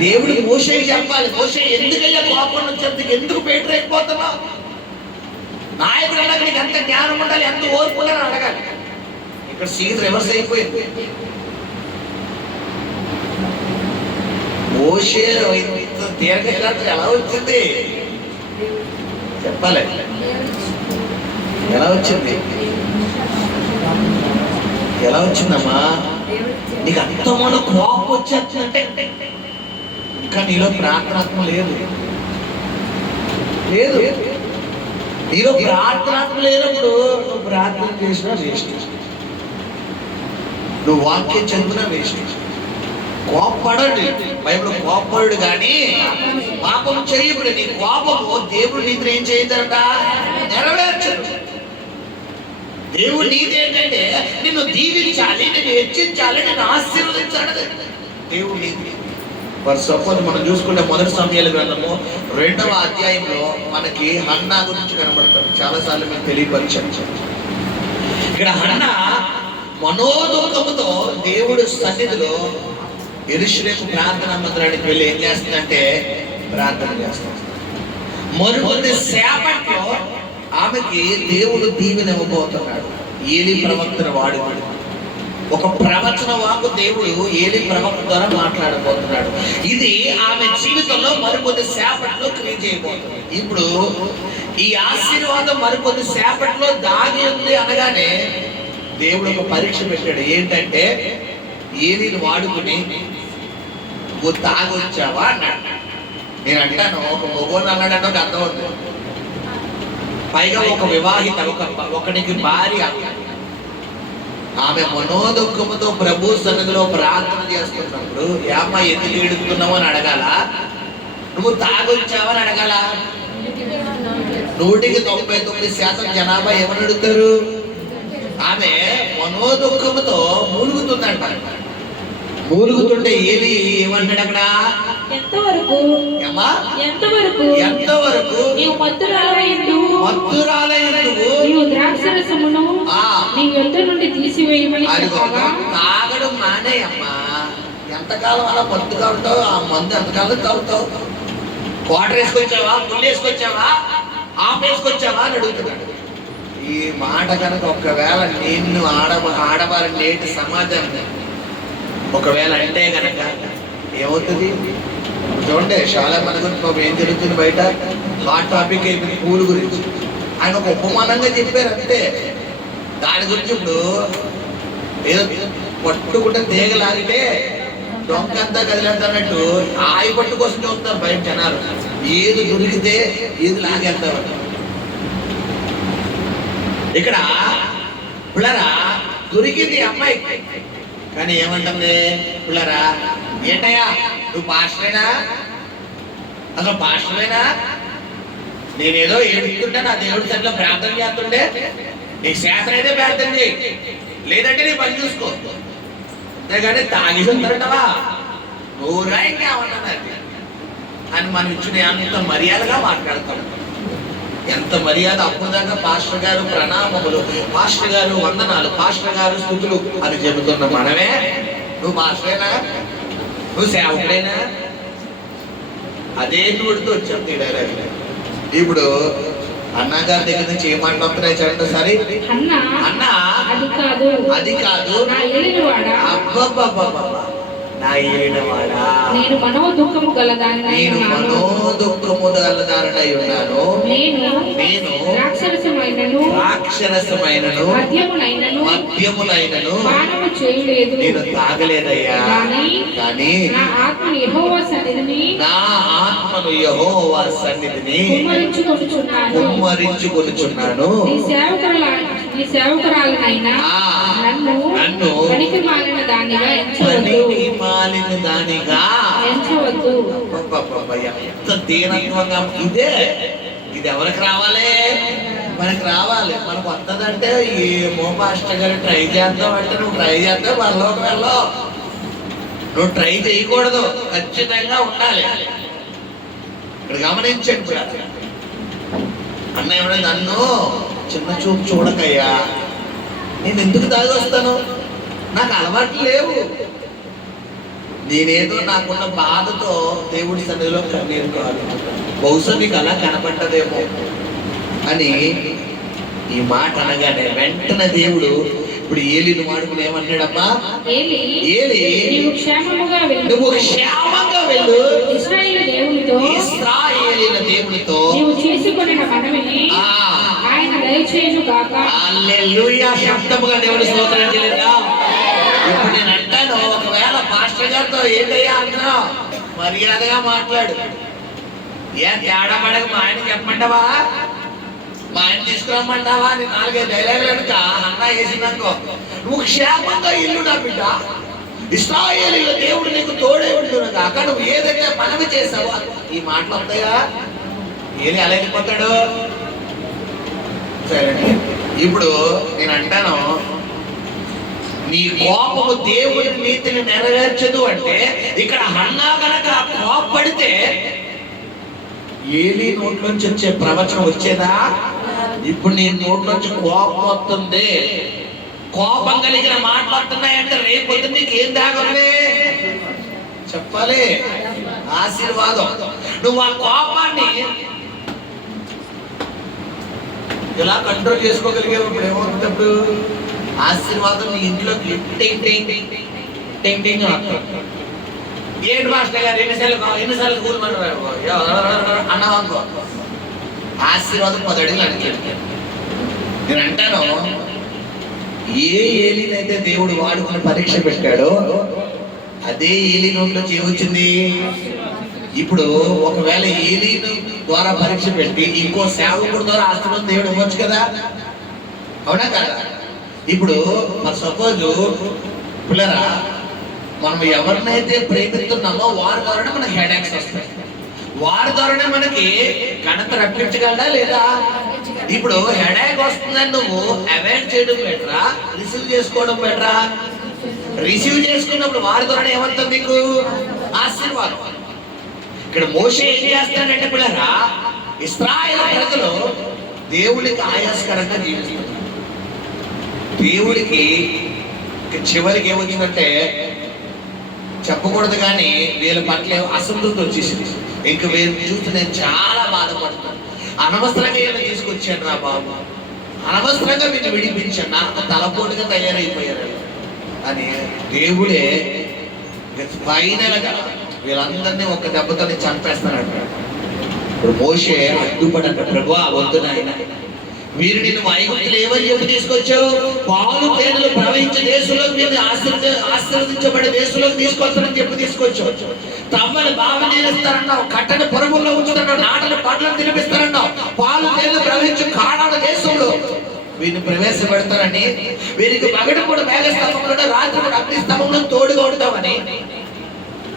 దేవుడు మోషేకి చెప్పాలి. మోషే ఎందుకయ్యా కోపం నుంచి ఎందుకు పేటరైపోతున్నావు? నాయకుడు అన్నాక నీకు ఎంత జ్ఞానం ఉండాలి, ఎంత ఓర్పు ఉండాలని అడగాలి. ఇక్కడ సీన్ రివర్స్ అయిపోయింది. మోషే దీర్ఘశాస్త్రం ఎలా వచ్చింది చెప్పాలి. ఎలా వచ్చిందమ్మా? నీకు అంతమంది కోపం వచ్చేస్తుందంటే ఇంకా నీలో ప్రార్థనాత్మ లేదు. నీలో ప్రార్థనాత్మ లేనప్పుడు నువ్వు ప్రార్థన చేసినా వేస్ట్, నువ్వు వాక్యం చదివినా వేస్ట్. కోపపడండి, బైబిల్ కోపపడు కానీ పాపం చేయబడి నీ కోపము దేవుడు నీతిని ఏం చేయదంట? నెరవేర్చదు. దేవుడు నీతి ఏంటంటే నిన్ను దీవించాలి, నిన్ను హెచ్చించాలి, నిన్ను ఆశీర్వదించాలి. దేవుడు నీతి. ఫర్ సపోజ్ మనం చూసుకుంటే మొదటి సమయాల గ్రంథము 2వ అధ్యాయంలో మనకి హన్నా గురించి కనబడతాడు. చాలాసార్లు మేము తెలియపరిచాం. ఇక్కడ హన్నా మనోదుఖముతో దేవుడు సన్నిధిలో యెరూషలేము ప్రార్థనా మందిరానికి వెళ్ళి ఏం చేస్తుందంటే ప్రార్థన చేస్తాం. మరికొద్ది సేపట్లో ఆమెకి దేవుడు దీవెన ఇవ్వబోతున్నాడు. ఏలీ ప్రవక్తను వాడువాడు. ఒక ప్రవచన వాకు దేవుడు ఏలీ ప్రవక్త ద్వారా మాట్లాడబోతున్నాడు. ఇది ఆమె జీవితంలో మరికొద్ది సేపట్లో క్రియ చేయబోతుంది. ఇప్పుడు ఈ ఆశీర్వాదం మరికొద్ది సేపట్లో దాగి ఉంది అనగానే దేవుడు ఒక పరీక్ష పెట్టాడు. ఏంటంటే ఏలీని వాడుకుని నువ్వు తాగొచ్చావా అన్నాడు. నేను అంటాను, ఒక మొగోని అన్నాడంటే ఒక అర్థం ఉంది. పైగా ఒక వివాహిత, ఒకనికి భార్య, ఆమె మనోదుఖముతో ప్రభు సన్నిధిలో ప్రార్థన చేస్తున్నప్పుడు ఏమ్మా ఎందుకు ఏడుస్తున్నావు అని అడగాల, నువ్వు తాగొచ్చావని అడగాల. 99% జనాభా ఏమని అడుగుతారు? ఆమె మనోదుఖముతో మూలుగుతుందంట. మూలుగుతుంటే ఏలి ఏమన్నాడు అక్కడ? ఎంతవరకు నీవు మత్తురాలైండు, నీవు ద్రాక్షరసమును నీ యొద్ద నుండి తీసివేయమని చెప్పగా, తాగడం మానేయమ్మా. ఎంతకాలం అలా మత్తుగా ఉంటావు? ఆ మందు ఎంతకాలం తాగుతావు? క్వార్టర్ వేసుకొచ్చావా, పుల్లు వేసుకొచ్చావా, ఆఫ్ వేసుకొచ్చావా అని అడుగుతున్నాడు. ఈ మాట కనుక ఒకవేళ నిన్ను ఆడవారి నేటి సమాజం ఒకవేళ అంటే కనుక ఏమవుతుంది చూడండి. చాలా మన గురించి ఏం జరుగుతుంది బయట, హాట్ టాపిక్ అయిపోయింది పూలు గురించి. ఆయన ఒక ఉపమానంగా చెప్పారు అంతే. దాని గురించి ఇప్పుడు ఏదో పట్టుకుంటే తీగలాగితే డొంకంతా కదిలేద్దన్నట్టు ఆయి పట్టు కోసం చూస్తారు బయట జనాలు. ఏది దొరికితే ఏది లాగేస్తారు. ఇక్కడ పిల్లరా దొరికింది అమ్మాయి, కానీ ఏమంటుంది పిల్లరా, ఏంటయ్యా నువ్వు పాస్టరేనా? అసలు పాస్టరేనా? నేనేదో ఏడుస్తుంటే నా దేవుడి సరిలో ప్రార్థన చేస్తుండే, నీకు శాస్త్రం అయితే ప్రార్థన చేయి, లేదంటే నీ పని చూసుకో. అంతేగాని తాగి ఉంటారంటవా నువ్వు రాయించామన్నది అని మనం ఇచ్చిన అంత మర్యాదగా మాట్లాడతాం. ఎంత మర్యాద! అప్పుడు దాకా పాస్టర్ గారు ప్రణామములు, పాస్టర్ గారు వందనాలు, పాస్టర్ గారు స్తుతులు అని చెబుతున్న మనమే నువ్వు పాస్టరేనా, నువ్వు సేవకుడేనా? అదే నోటితో వచ్చాం ఈ డైలాగ్. ఇప్పుడు అన్నగారి దగ్గర నుంచి ఏ మాటలు వస్తున్నాయి చూడండి సరే. అన్నా అది కాదు, అబ్బబ్బబ్బబ్బా నా ఏలినవాడా, నేను మనోదుఖము గలదానై ఉన్నాను, నేను ద్రాక్షరసమైనను మద్యమునైనను పానము చేయలేదు, నేను తాగలేదయ్యా, కానీ నా ఆత్మను యెహోవా సన్నిధిని కుమ్మరించుకొనుచున్నాను. నీ సేవకురాలనైనా నన్ను పనికి మాలిన దానిగా ఎంచవద్దు. ఎంత దీనత్వంగా! ఇది ఎవరికి రావాలి? మనకి రావాలి. మనకు వస్తుందంటే ఏమో మాస్టర్ గారు ట్రై చేద్దాం అంటే నువ్వు ట్రై చేస్తే వాళ్ళలోకి వెళ్ళవు. నువ్వు ట్రై చేయకూడదు, ఖచ్చితంగా ఉండాలి. ఇక్కడ గమనించండి అన్న ఏమన్నా, నన్ను చిన్న చూపు చూడకయ్యా, నేను ఎందుకు తాగి వస్తాను? నాకు అలవాట్లు లేవు. నేనేదో నాకున్న బాధతో దేవుడి సన్నిధిలో కన్నీరు కాదు. బహుశా నీకు అలా కనపడ్డదేమో అని ఈ మాట అనగానే వెంటనే దేవుడు ఇప్పుడు ఏలిని వాడుకుని ఏమన్నాడమ్మా? ఏలి నువ్వు క్షేమంగా వెళ్ళు, ఇశ్రాయేలీయుల దేవునితో నీవు చేసుకొనిన మనవిని ఆయన దయచేయును గాక. హల్లెలూయా! శబ్దముగా దేవుని స్తోత్రం చెల్లిద్దాం. ఇప్పుడు నేను అంటాను, ఒకవేళ పాస్టర్ గారితో ఏంటయ్యా అంటున్నావు, మర్యాదగా మాట్లాడు. ఏ తేడా పడక మా ఆయన చెప్పమంటావా, మా ఆయన తీసుకురమ్మంటావా అని 4-5 డైలాగులు కనుక అన్న వేసిందనుకో, నువ్వు క్షేమంగా ఇల్లు నా బిడ్డ, ఇశ్రాయేలీయుల దేవుడు నీకు తోడే ఉంటున్నా కాక నువ్వు ఏదైతే మనవి చేసావో ఈ మాటలు వస్తాయా? ఏలి అలా వెళ్ళిపోతాడు. సరే, ఇప్పుడు నేను అంటాను, నీ కోపము దేవుడి నీతిని నెరవేర్చదు అంటే ఇక్కడ హన్నా గనక కోపడితే ఏలీ నోట్లోంచి వచ్చే ప్రవచనం వచ్చేదా? ఇప్పుడు నీ నోట్లోంచి కోపం వస్తుంది, కోపం కలిగిన మాట్లాడుతున్నాయంటే రేపు పొద్దున్న నీకు ఏం దాగలే చెప్పాలి? ఆశీర్వాదం. నువ్వు ఆ కోపాన్ని ఇలా కంట్రోల్ చేసుకోగలిగావు. ఇప్పుడు ఏమవుతుంది? అప్పుడు ఆశీర్వాదం నీ ఇంట్లోకి టింగ్ టింగ్ టింగ్ టింగ్ ఏంటి మాస్టర్ గారు ఎన్నిసార్లు కూలమంటారు అన్నావు అనుకో, ఆశీర్వాదం 10 అడుగులు అడిగాడు. నేను అంటాను, ఏ ఏలినైతే దేవుడు వాడుకుని పరీక్ష పెట్టాడో అదే ఏలి నోట్లో వచ్చింది. ఇప్పుడు ఒకవేళ ఏలి ద్వారా పరీక్ష పెట్టి ఇంకో సేవకుడు ద్వారా ఆశీర్వాదం దేవుడు ఇవ్వచ్చు కదా, అవునా కదా? ఇప్పుడు మరి సపోజ్ పిల్లరా, మనం ఎవరినైతే ప్రేమిస్తున్నామో వారి ద్వారానే మనకి హెడేక్స్ వస్తాయి, వారి ద్వారానే మనకి ఘనత రప్పించగలడా లేదా? ఇప్పుడు హెడేక్ వస్తుందని నువ్వు అవాయిడ్ చేయడం బెటరా, రిసీవ్ చేసుకోవడం బెటరా? రిసీవ్ చేసుకున్నప్పుడు వారి ద్వారా ఏమవుతుంది? నీకు ఆశీర్వాదం. ఇక్కడ మోషే ఏం చేస్తాడంటే పిల్లరా, ఇశ్రాయేలు ప్రజలు దేవుడికి ఆయాస్కరంగా జీవిస్తారు. దేవుడికి చివరికి ఏమొచ్చిందంటే చెప్పకూడదు కానీ వీళ్ళ పట్ల అసంతృప్తి వచ్చేసింది. ఇంక వీళ్ళు చూస్తే నేను చాలా బాధపడుతున్నాను. అనవసరంగా వీళ్ళు తీసుకొచ్చాను రా బాబు, అనవసరంగా వీళ్ళు విడిపించాను, నాకు తలపోటుగా తయారైపోయారు అని దేవుడే ఫైనల్గా వీళ్ళందరినీ ఒక దెబ్బతో చంపేస్తానంట. ఇప్పుడు మోషే అడ్డుపడంట, ప్రభువా వద్దు నాయన, మీరు నిన్ను ఐగుప్తులు ఏమని చెప్పి తీసుకొచ్చావు? పాలు తేనెలు ప్రవహించే దేశంలోకి మీరు ఆశీర్వదించబడే దేశంలోకి తీసుకొస్తారని చెప్పి తీసుకొచ్చావు. తవ్వని బావి నీరుస్తారన్నావు, కట్టని పొరుగుల్లో ఉంచుతున్నావు, నాటని పండ్లను తినిపిస్తారన్నావు, పాలు తేనెలు ప్రవహించే కానాడ దేశంలో వీరిని ప్రవేశపెడతారని, వీరికి పగటి కూడా మేఘస్తంభంలో రాత్రి కూడా అగ్ని స్తంభంలో తోడుగా ఉంటామని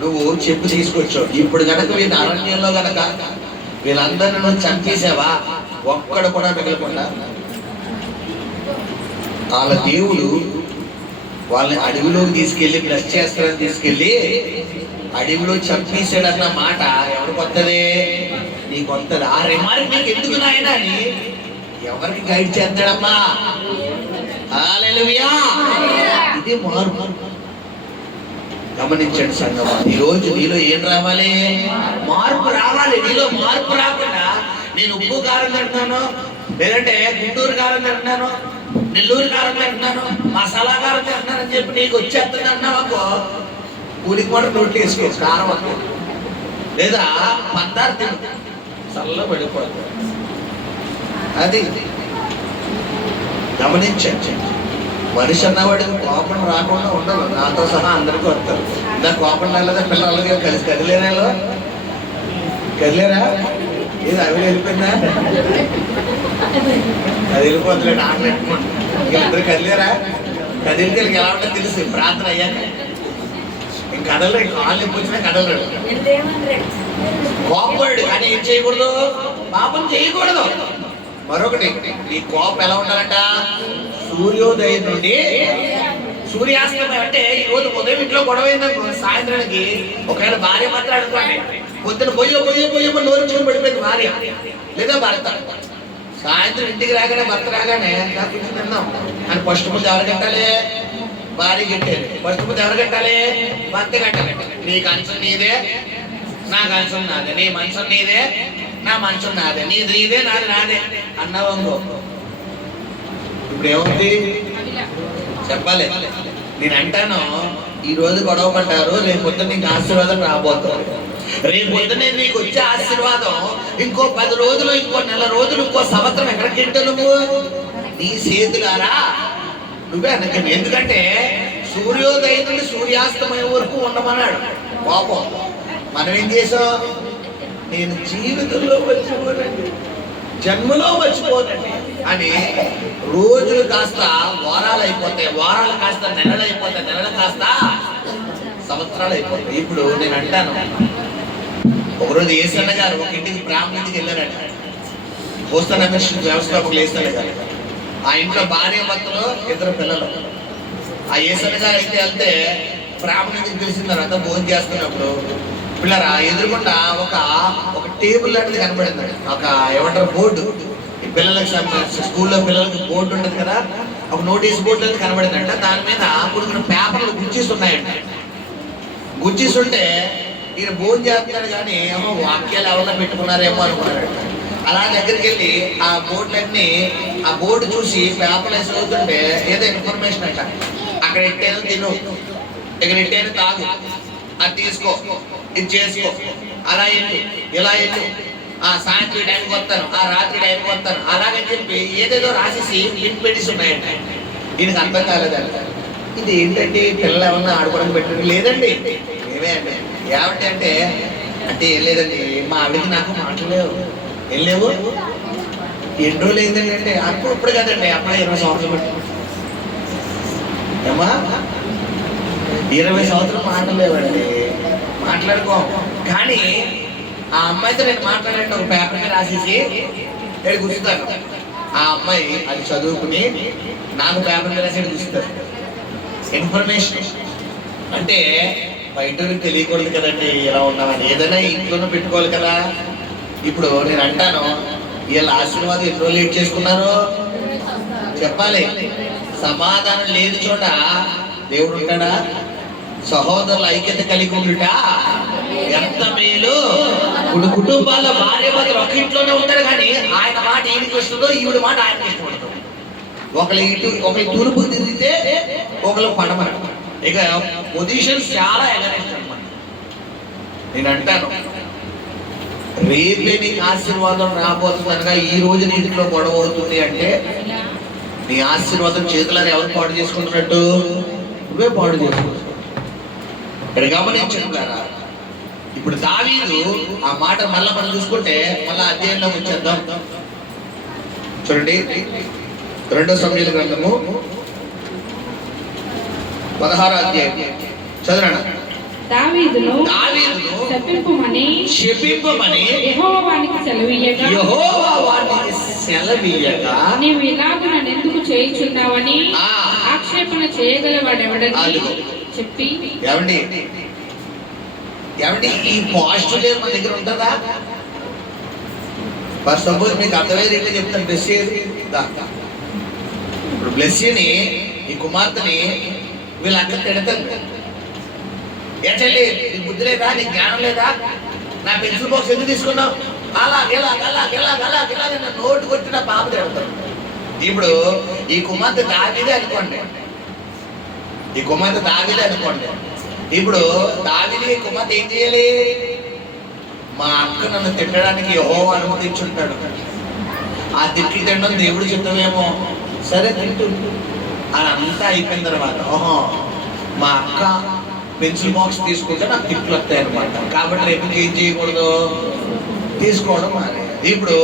నువ్వు చెప్పు తీసుకొచ్చావు. ఇప్పుడు కనుక వీళ్ళ అరణ్యంలో కనుక వీళ్ళందరినీ నువ్వు చంపేసావా, ఒక్కడు కూడా మిగలకుండా వాళ్ళ దేవుడు వాళ్ళని అడవిలోకి తీసుకెళ్లి బ్రష్ చేస్తారని తీసుకెళ్లి అడవిలో చంపేశాడన్న మాట ఎవరికి వస్తుంది? నీకు వస్తుంది. ఆ రిమార్క్ నీకు ఎందుకు నాయనా అని ఎవరికి గైడ్ చేస్తాడమ్మా? హల్లెలూయా. ఇది మార్పు. గమనించండి సంగమా, ఈ రోజు నీలో ఏం రావాలి? మార్పు రావాలి. నీలో మార్పు రాకుండా నేను ఉప్పు కారం తింటున్నాను, లేదంటే గుంటూరు కారం తింటున్నాను, నెల్లూరు కారం తింటున్నాను, మసాలా కారం తింటున్నాను అని చెప్పి నీకు వచ్చేస్తుంది అన్నావు అనుకో, ఊరికి కూడా నోట్లు వేసుకో కారం అనుకో, లేదా పందారు తింటు చల్ల పడిపోతుంది. అది గమనించండి. మనిషి అన్నవాడికి కోపం రాకుండా ఉండదు. నాతో సహా అందరికీ వస్తారు. ఇందా కోపం రాలేదా పిల్లలకి కలిసి కదిలేనా? కదిలేరా? ఏది అవి వెళ్ళిపోయిందా? అది వెళ్ళిపోతుంది. ఆటలు పెట్టుకోండి. అందరూ కదిలేరా? కదిలికి ఎలా ఉంటుందో తెలుసు. ప్రార్థన అయ్యాక ఇంక కదలరు, కాళ్ళు ఎప్పొచ్చినా కదలరు. కోపడు కానీ ఏం చేయకూడదు? పాపం చేయకూడదు. మరొకటి, నీ కోపం ఎలా ఉండాలంట? సూర్యోదయం నుండి సూర్యాస్తమయం. అంటే ఈ రోజు ఉదయం ఇంట్లో గొడవైందనుకో, సాయంత్రానికి ఒకవేళ భార్య మాట్లాడుకోండి, పొద్దున పొయ్యో నోరుచుకుని పడిపోయింది భార్య లేదా భర్త, సాయంత్రం ఇంటికి రాగానే భర్త రాగానే కూర్చుని తిన్నాం అని ఫస్ట్ ముందు ఎవరు కట్టాలి? భార్య కట్టాలి. ఫస్ట్ ముందు ఎవరు కట్టాలి? భర్త కట్టాలి. నీ కంచం నీదే, నా కంచం నాదే, నీ మంచం నీదే, నా మంచం నాదే, నీది నీదే, నాది నాదే అన్నావు. ఇప్పుడు ఏముంది చెప్పాలి? నేను అంటాను, ఈ రోజు గొడవ పడ్డారు, రేపు పొద్దున నీకు ఆశీర్వాదం రాబోతుంది. రేపు పొద్దున నీకు వచ్చే ఆశీర్వాదం ఇంకో 10 రోజులు, ఇంకో నెల రోజులు, ఇంకో సంవత్సరం ఎక్కడికి తింటావు నువ్వు? నీ చేతులారా నువ్వే అనకండి. ఎందుకంటే సూర్యోదయం నుండి సూర్యాస్తమయం వరకు ఉండమన్నాడు పాపం. మనం ఏం చేసాం? నేను జీవితంలో వచ్చిపోనండి, జన్మలో వచ్చిపోనండి అని రోజులు కాస్త వారాలు అయిపోతాయి, వారాలు కాస్త నెలలు అయిపోతాయి, నెలలు కాస్త సంవత్సరాలు అయిపోతాయి. ఇప్పుడు నేను అంటాను, ఒకరోజు ఏసన్న గారు ఒక ఇంటికి బ్రాహ్మణ ఇంటికి వెళ్ళారట. పోస్తాన వ్యవస్థాపకులు ఏసన్న గారు. ఆ ఇంట్లో భార్య భర్తలు 2 పిల్లలు. ఆ ఏసన్న గారు అయితే వెళ్తే బ్రాహ్మణ ఇంటికి పిలిచిన తర్వాత భోజనం చేస్తున్నప్పుడు పిల్లరా ఎదురుకుండా ఒక టేబుల్ లాంటిది కనబడింది. ఒక ఏమంటారు బోర్డు, ఈ పిల్లలకి స్కూల్లో పిల్లలకి బోర్డు ఉంటుంది కదా, ఒక నోటీస్ బోర్డు అనేది కనబడిందంట. దాని మీద కొన్ని పేపర్లు గుచ్చేసి ఉన్నాయంట. గుచ్చేసి ఉంటే ఈయన భోజనం చేస్తున్నాడు కానీ ఏమో వాక్యాలు ఎవరన్నా పెట్టుకున్నారేమో అనుకున్నారంట. అలా దగ్గరికి వెళ్ళి ఆ బోర్డులన్నీ ఆ బోర్డు చూసి పేపర్లు వేసి చదువుతుంటే ఏదో ఇన్ఫర్మేషన్ అంట, అక్కడ ఇట్టేను తిను, ఇక్కడ ఇట్టేను తాగు, అది తీసుకో, ఇది చేసుకో, అలా వెళ్ళు, ఇలా వెళ్ళు, ఆ సాయంత్రం టైంకి వస్తాను, ఆ రాత్రి టైంకి వస్తాను, అలాగని చెప్పి ఏదేదో రాసేసి లింక్ పెట్టేసి ఉన్నాయంట. ఈయనకు అర్థం కాలేదంట, ఇది ఏంటంటే పిల్లలు ఏమన్నా ఆడుకోవడానికి పెట్టండి. లేదండి ఏమే అంటే ఏమంటే అంటే అంటే ఏం లేదండి, మా ఆవిడకి నాకు మాటలేవు. ఏం లేవు, ఎన్ని రోజులు అయిందండి అంటే అప్పుడు ఇప్పుడు కదండి, అప్పుడు 20 సంవత్సరాలు పెట్టి ఏమా 20 సంవత్సరాలు మాట్లాడలేవండి, మాట్లాడుకోం. కానీ ఆ అమ్మాయితో నేను మాట్లాడండి ఒక పేపర్ మీద రాసేసి నేను కూర్చుతాను. ఆ అమ్మాయి అది చదువుకుని నాకు పేపర్ మీద రాసి కూర్చుతాను. ఇన్ఫర్మేషన్ అంటే బయట తెలియకూడదు కదండి ఎలా ఉన్నామని, ఏదైనా ఇంట్లోనూ పెట్టుకోవాలి కదా. ఇప్పుడు నేను అంటాను, వీళ్ళ ఆశీర్వాదం ఎన్ని రోజులు లేట్ చేసుకున్నారు చెప్పాలి. సమాధానం లేని చోట దేవుడు ఉంటాడా? సహోదరుల ఐక్యత కలిగి ఉండుట ఎంత మేలు. ఇప్పుడు కుటుంబాల భార్య భర్తలు ఒక ఇంట్లోనే ఉంటారు, కానీ ఆయన మాట ఈయనకి వస్తుందో, ఈవిడ మాట ఆయనకి ఇష్టపడదు. ఒకళ్ళు ఇటు ఒకళ్ళు తూర్పు తిరిగితే ఒకళ్ళు పడమర. ఇక పొజిషన్స్ చాలా ఎగరెస్ట్ అన్నమాట. నేను అంటాను, రేపే నీకు ఆశీర్వాదం రాబోతుంది అనగా ఈ రోజు నీ ఇంట్లో గొడవ అవుతుంది అంటే నీ ఆశీర్వాదం చేతులను ఎవరు పాడు చేసుకుంటున్నట్టు? నువ్వే పాడు చేసుకుంటున్నావు. ఇక్కడ గమనించుకుంటారా? ఇప్పుడు దావీదు ఆ మాట మళ్ళా మనం చూసుకుంటే మళ్ళా అధ్యాయంలోకి వచ్చేద్దాం. చూడండి 2 సమూయేలు గ్రంథము 16వ అధ్యాయం చదవనా. దావీదును శపింపమని యెహోవా వానికి సెలవీయగా నీవు ఇలాగ నన్ను ఎందుకు చేయుచున్నావని ఆక్షేపణ చేయగలవాడెవడని చెప్పి. ఏమండి ఈ పాజిటివ్ మన దగ్గర ఉంటుందా? ఫస్ట్ సపోజ్ మీకు అర్థమయ్యేది ఏంటో చెప్తాను. బ్లెస్ ఇప్పుడు బ్లెస్ని ఈ కుమార్తెని వీళ్ళందరూ తిడతారు. ఏంటండి నీకు బుద్ధి లేదా, నీకు జ్ఞానం లేదా, నా పెన్సిల్ బాక్స్ ఎందుకు తీసుకున్నావు, అలా నోటు కొట్టి నా పాప తిడతారు. ఇప్పుడు ఈ కుమార్తె దావీదే అనుకోండి, ఇప్పుడు దావీదు ఈ కుమార్తె ఏం చేయాలి? మా అక్క నన్ను తిట్టడానికి యెహోవా అనుమతించుంటాడు, ఆ తిట్లు తినడం దేవుడు చిత్తమేమో, సరే తింటు అని అంతా అయిపోయిన తర్వాత ఓహో మా అక్క పెన్సిల్ బాక్స్ తీసుకుంటే నాకు తిట్లు వస్తాయి అనమాట, కాబట్టి రేపు ఏం చేయకూడదు, తీసుకోవడం మానే. ఇప్పుడు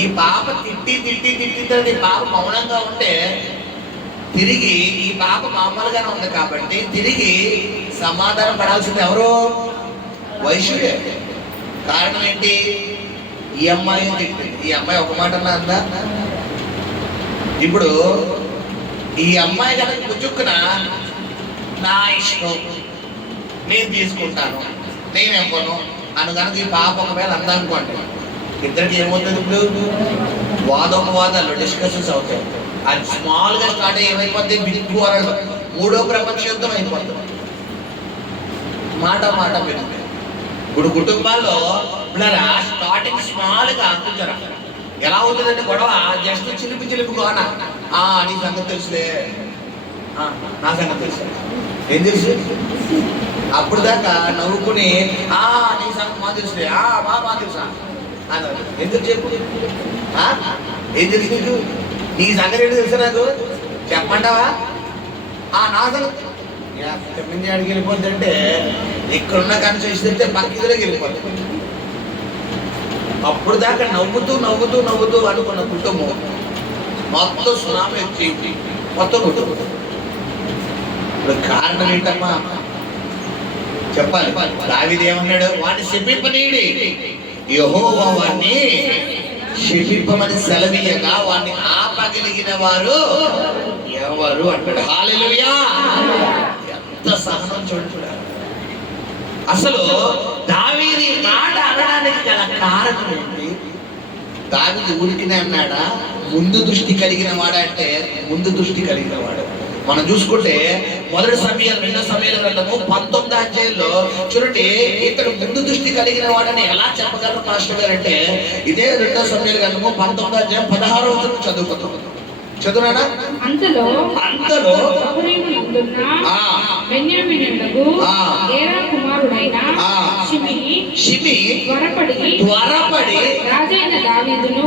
ఈ పాప తిట్టి పాప మౌనంగా ఉంటే తిరిగి ఈ పాప మామూలుగానే ఉంది కాబట్టి తిరిగి సమాధానం పడాల్సింది ఎవరు? వైశ్యుడే. కారణం ఏంటి? ఈ అమ్మాయి తిట్టింది, ఈ అమ్మాయి ఒక మాట అన్నా అందా? ఇప్పుడు ఈ అమ్మాయి కనుక పుచ్చుక్కున నా ఇష్టం నేను తీసుకుంటాను నేను ఇవ్వను అని కనుక ఈ పాప ఒకవేళ అందనుకోండి, ఇద్దరికి ఏమవుతుంది? ఇప్పుడు వాదోపవాదాలు డిస్కషన్స్ అవుతాయి. అది స్మాల్ గా స్టార్ట్ అయ్యి ఏమైపోతుంది? బిగ్ వార్, 3వ ప్రపంచ యుద్ధం అయిపోతుంది. మాట పెరుగుతుంది. ఇప్పుడు కుటుంబాల్లో స్టార్టింగ్ స్మాల్ గా అనుకుంటారా ఎలా అవుతుందంటే గొడవ జస్ట్ చిలిపి గోన. నీ సంగతి తెలుసులే, నా సంగతి తెలుసు, ఏం తెలుసు? అప్పుడు దాకా నవ్వుకుని నీ సంగతి మా తెలుసులే, మా తెలుసా అన్నారు. ఎందుకు చెప్పు, ఏం తెలుసు నీకు? నీ సంగతి ఏంటి తెలుసు నాకు చెప్పంటావా? నా సంగతి చెప్పింది ఆడికి వెళ్ళిపోద్ది అంటే ఇక్కడున్న కానీ చూస్తే పక్కదిలోకి వెళ్ళిపోతుంది. అప్పుడు దాకా నవ్వుతూ అనుకున్న కుటుంబం మొత్తం సునామీ వచ్చి మొత్తం కుటుంబం. ఇప్పుడు కారణం ఏంటమ్మా చెప్పాలి. దావీదు ఏమన్నాడు? వాడిని శపింపనీయుడి, యెహోవా వాడిని శపింపమని సెలవీయగా వాడిని ఆపగలిగిన వారు ఎవరు అంటాడు. హల్లెలూయా! ఎంత సహనం చూడండి. అసలు దావీదు మాట అనడానికి గల కారణం ఏంటి? దావీదు ఊరికినే అన్నాడా? ముందు దృష్టి కలిగిన వాడు అంటే ముందు దృష్టి కలిగిన వాడు. మనం చూసుకుంటే 1 సమూయేలు 2 సమూయేలు గ్రంథము 19వ అధ్యాయంలో చూడండి, ఇతడు ముందు దృష్టి కలిగిన వాడని ఎలా చెప్పగలరు మాస్టర్ గారు అంటే, ఇదే 2 సమూయేలు గ్రంథము 19 చదువుకుంటాం. చదువునా? అంతలో బెన్యామీనునందున్న బెన్యామీనునకు గేరా కుమారుడైన షిమీ త్వరపడి రాజైన దావీదును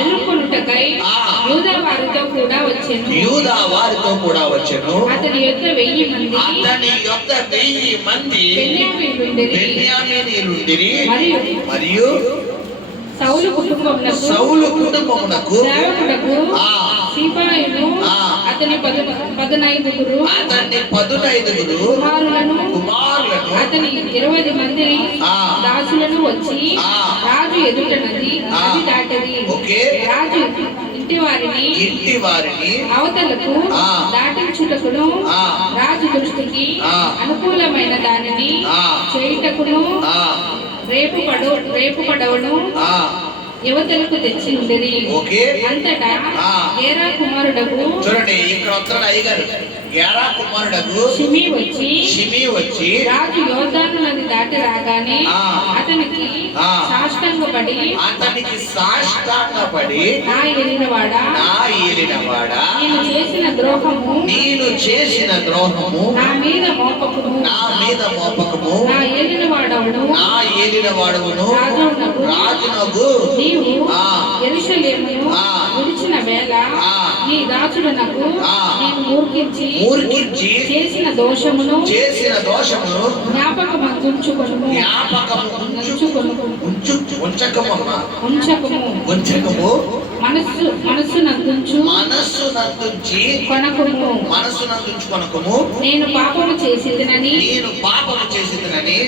ఎదుర్కొనుటకై యూదా వారితో కూడా వచ్చెను. అతని యొద్ద 1000 మంది బెన్యామీనీయులుండిరి. మరియు సౌలు కుటుంబమునకు సేవకుడకు సీపాయును అతని 15 కుమారులను అతని 20 మంది దాసులను వచ్చి రాజు ఎదుటనది అది దాటది. రాజు ఇంటి వారిని అవతలకు దాటించుటకును రాజు దృష్టికి అనుకూలమైన దానిని చేయుటకును రేపు పడవను యువతలకు తెచ్చి ఉండేది. అంతటా గేరా కుమారుడకు, చూడండి ఇక్కడ వస్తున్నాడు అయ్యగారు, గేరా కుమారుడకు షిమీ వచ్చి రాజు యోర్దాను నది దాటి రాగానే అతనికి సాష్టాంగపడి నా ఏలినవాడా నేను చేసిన ద్రోహము నా మీద మోపకము నా ఏలినవాడవును రాజునగు నీవు యెరూషలేమును విడిచిన వేళ నీ దాసుడనకు నేను మూర్ఖించి చేసిన దోషమును జ్ఞాపకముంచుకొనుము. మనస్సునందుంచి కొనకుము. నేను పాపము చేసేదనని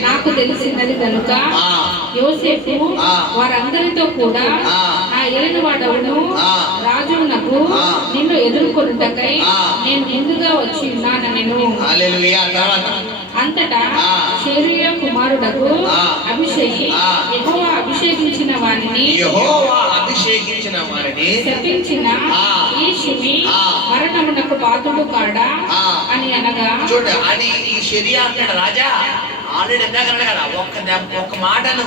నాకు తెలిసినది కనుక యోసేపు వారందరితో కూడా నా ఏలినవాడవును రాజునకు నిన్ను ఎదుర్కొనుటకై నేను ముందుగా వచ్చి ఉన్నానెను. అంతటా సెరూయా కుమారుడకు అభిషేకి యెహోవా అభిషేకించిన వారిని శపించిన ఈ షిమీ మరణమునకు పాత్రుడు కాడా అని అనగా, చూడండి అని ఈ షరియా అంటాడు రాజా ఆల్రెడీ ఎందాక కదా ఒక్క మాటను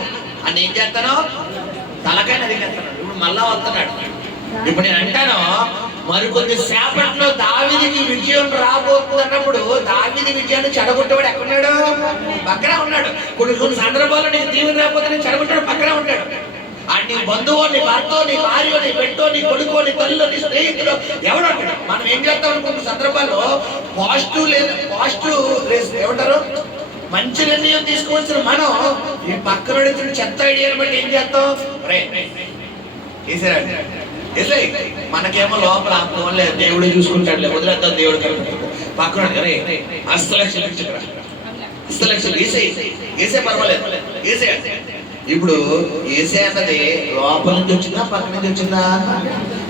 అని ఏం చేస్తాను తలకాయ నరికేస్తాను. ఇప్పుడు మళ్ళా వస్తున్నాడు. ఇప్పుడు నేను అంటాను మరికొద్ది సేపట్లో దావీదుకి విజయం రాబోతుంది అన్నప్పుడు దావీదు విజయాన్ని చెడగొట్టేవాడు ఎక్కడున్నాడు? పక్కన ఉన్నాడు. కొన్ని సందర్భాల్లో నీకు దీవెన రాకపోతే నేను చెడగొట్టాడు పక్కన ఉంటాడు. నీ బంధువు, నీ భర్త, నీ భార్య, నీ పెట్టో, నీ కొడుకో, నీ తల్లి, నీ స్నేహితుడు ఎవడు అంటాడు. మనం ఏం చేస్తాం అనుకున్న సందర్భాల్లో పాజిటివ్ ఏమంటారు మంచి నిర్ణయం తీసుకోవాల్సిన మనం ఈ పక్కన చెత్త ఐడియాని బట్టి ఏం చేస్తాం? మనకేమో లోపల లేదు దేవుడే చూసుకుంటాడు, వదిలేద్దాం దేవుడు కలుగుతాడు. పక్కన అస్తలక్షలు వేసే పర్వాలేదు వేసే. ఇప్పుడు వేసే అన్నది లోపల నుంచి వచ్చిందా పక్క నుంచి వచ్చిందా?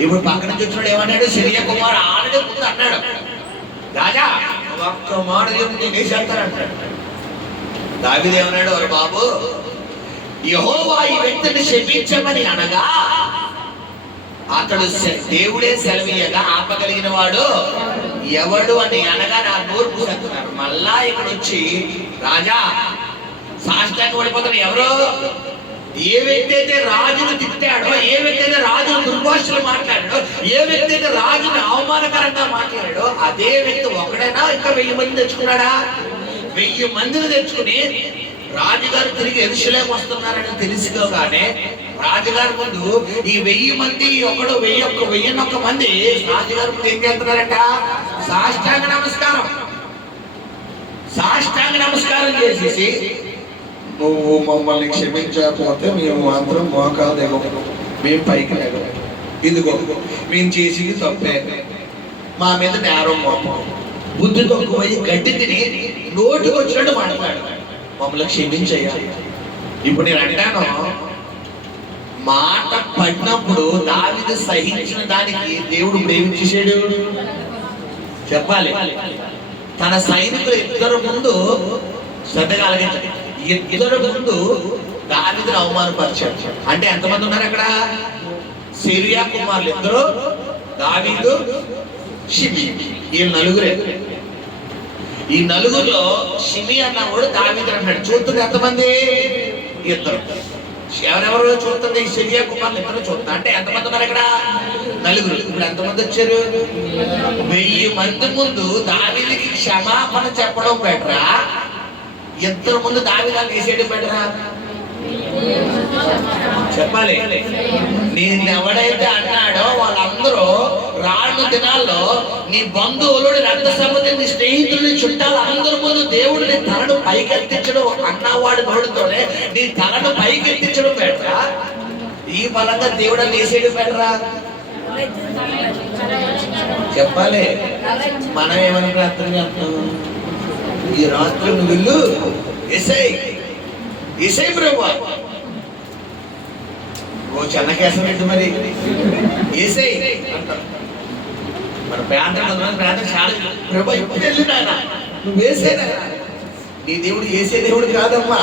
ఇప్పుడు పక్క నుంచి వచ్చినాడు ఏమన్నాడు? సిరియా కుమార్ ఆల్రెడీ ముందు అన్నాడు, రాజా ఒక్క మాట చెప్తే వేసేస్తానంటాడు. దావీదు ఏమన్నాడు? వారు బాబు యెహోవా ఈ వ్యక్తిని శపించమని అనగా అతడు దేవుడే సెలవీయగా ఆపగలిగిన వాడు ఎవడు అని అనగా నా నోరు పూసేస్తున్నారు. మళ్ళా ఇక్కడ వచ్చి రాజా సాష్టాంగ పడిపోతాడు. ఎవరో ఏ వ్యక్తి అయితే రాజును తిట్టాడో, ఏ వ్యక్తి అయితే రాజును దుర్భాషలు మాట్లాడాడో, ఏ వ్యక్తి అయితే రాజును అవమానకరంగా మాట్లాడాడో అదే వ్యక్తి ఒకడైనా ఇంకా 1000 మంది తెచ్చుకున్నాడా? 1000 మందిని తెచ్చుకుని రాజుగారు తిరిగి యెరూషలేము వస్తున్నారని తెలుసుకోగానే రాజుగారి ముందు ఈ 1000 మంది ఒకడు 1001 మంది రాజుగారి ముందు ఏం చేస్తున్నారంట? సాష్టాంగ నమస్కారం చేసేసి, నువ్వు మమ్మల్ని క్షమించకపోతే మేము మాత్రం మోకాలు దిగము, మేము పైకి లేగము, ఇదిగో మేము చేసేది తప్పే, మా మీద నేరం మోపం, బుద్ధి తక్కువై గడ్డి తిని నోటికి వచ్చినట్టు మాట్లాడు, మమ్మల్ని క్షమించయ్యాలి. ఇప్పుడు నేను అంటాను, మాట పడినప్పుడు దావీదు సహించిన దానికి దేవుడు ప్రేమించేసాడు చెప్పాలి. తన సైనికులు ఇద్దరు ముందు శ్రద్ధగా ఆలకించాలి. ఇద్దరు ముందు దావీదును అవమానపరిచాడు. అంటే ఎంతమంది ఉన్నారు అక్కడ? సెరూయా కుమారులు ఇద్దరు, దావీదు, షిమీ, ఈ నలుగురే. ఈ నలుగురిలో షిమీ అన్నవాడు దావీదు అన్నాడు. చూస్తుంది ఎంతమంది? ఇద్దరు. ఎవరెవరు చూస్తుంది? ఈ సిరియా కుమారులు ఇద్దరు చూస్తున్నారు. అంటే ఎంతమంది ఉన్నారు ఇక్కడ? నలుగురు. ఇప్పుడు ఎంతమంది వచ్చారు? 1000 మంది ముందు దావీదుకి క్షమాపణ చెప్పడం బెటరా, ఇద్దరు ముందు దావీదుని వేసేయడం బెటరా? చెప్పాలి. నేను ఎవడైతే అన్నాడో వాళ్ళందరూ రాను దినాల్లో నీ బంధువులు, రక్త సంబంధి, నీ స్నేహితులు, చుట్టాలు అందరి ముందు దేవుడు నీ తలను పైకెత్తించడం అన్నవాడి నోడుతోనే నీ తలను పైకెత్తించడం బెటరా, ఈ బలంగా దేవుడు అని వేసేయడం బెటరా? చెప్పాలి. మనం ఏమని ప్రార్థన చేస్తున్నాం? ఈ రాత్రి నువ్వు వెళ్ళు, ఏసై ప్రభు, ఓ చెన్నకేసరెడ్డి మరి ఏసై అంటాం. మన ప్రాంతం చాలా ప్రభు ఇప్పుడు వెళ్ళినాయన, నువ్వు వేసేనా? నీ దేవుడు వేసే దేవుడు కాదమ్మా,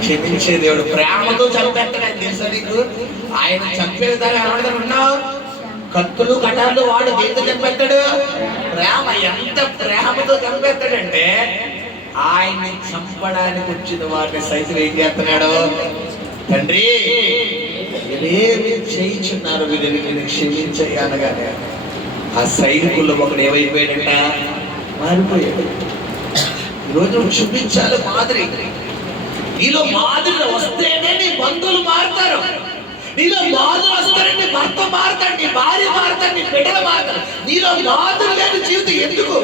క్షమించే దేవుడు. ప్రేమతో చంపేస్తాడు ఆయన, తెలుసా నీకు? ఆయన చంపేదాకా ఎవరిదాన్ని ఉన్నావు? కత్తులు కటార్లు వాడు దేంతో చంపేస్తాడు? ప్రేమ. ఎంత ప్రేమతో చంపేస్తాడంటే ఆయన్ని చంపడానికి వచ్చిన వాడిని సైతం ఏం చేస్తున్నాడు? తండ్రి ఏమి చేయించున్నారు వీళ్ళని, నేను క్షమించగానే ఆ సైనికుల్లో ఒకడు ఏమైపోయాడంట? మారిపోయాడు. ఈరోజు నువ్వు చూపించాలి మాదిరి. నీలో మాదిరి వస్తేనే నీ బంధువులు మారుతారు. నీలో మాదిరి వస్తేనే నీ భర్త మారుతాడు, నీ భార్య మారుతాడు, నీ బిడ్డలు మారుతారు. నీలో మాదిరి లేని జీవితం ఎందుకు?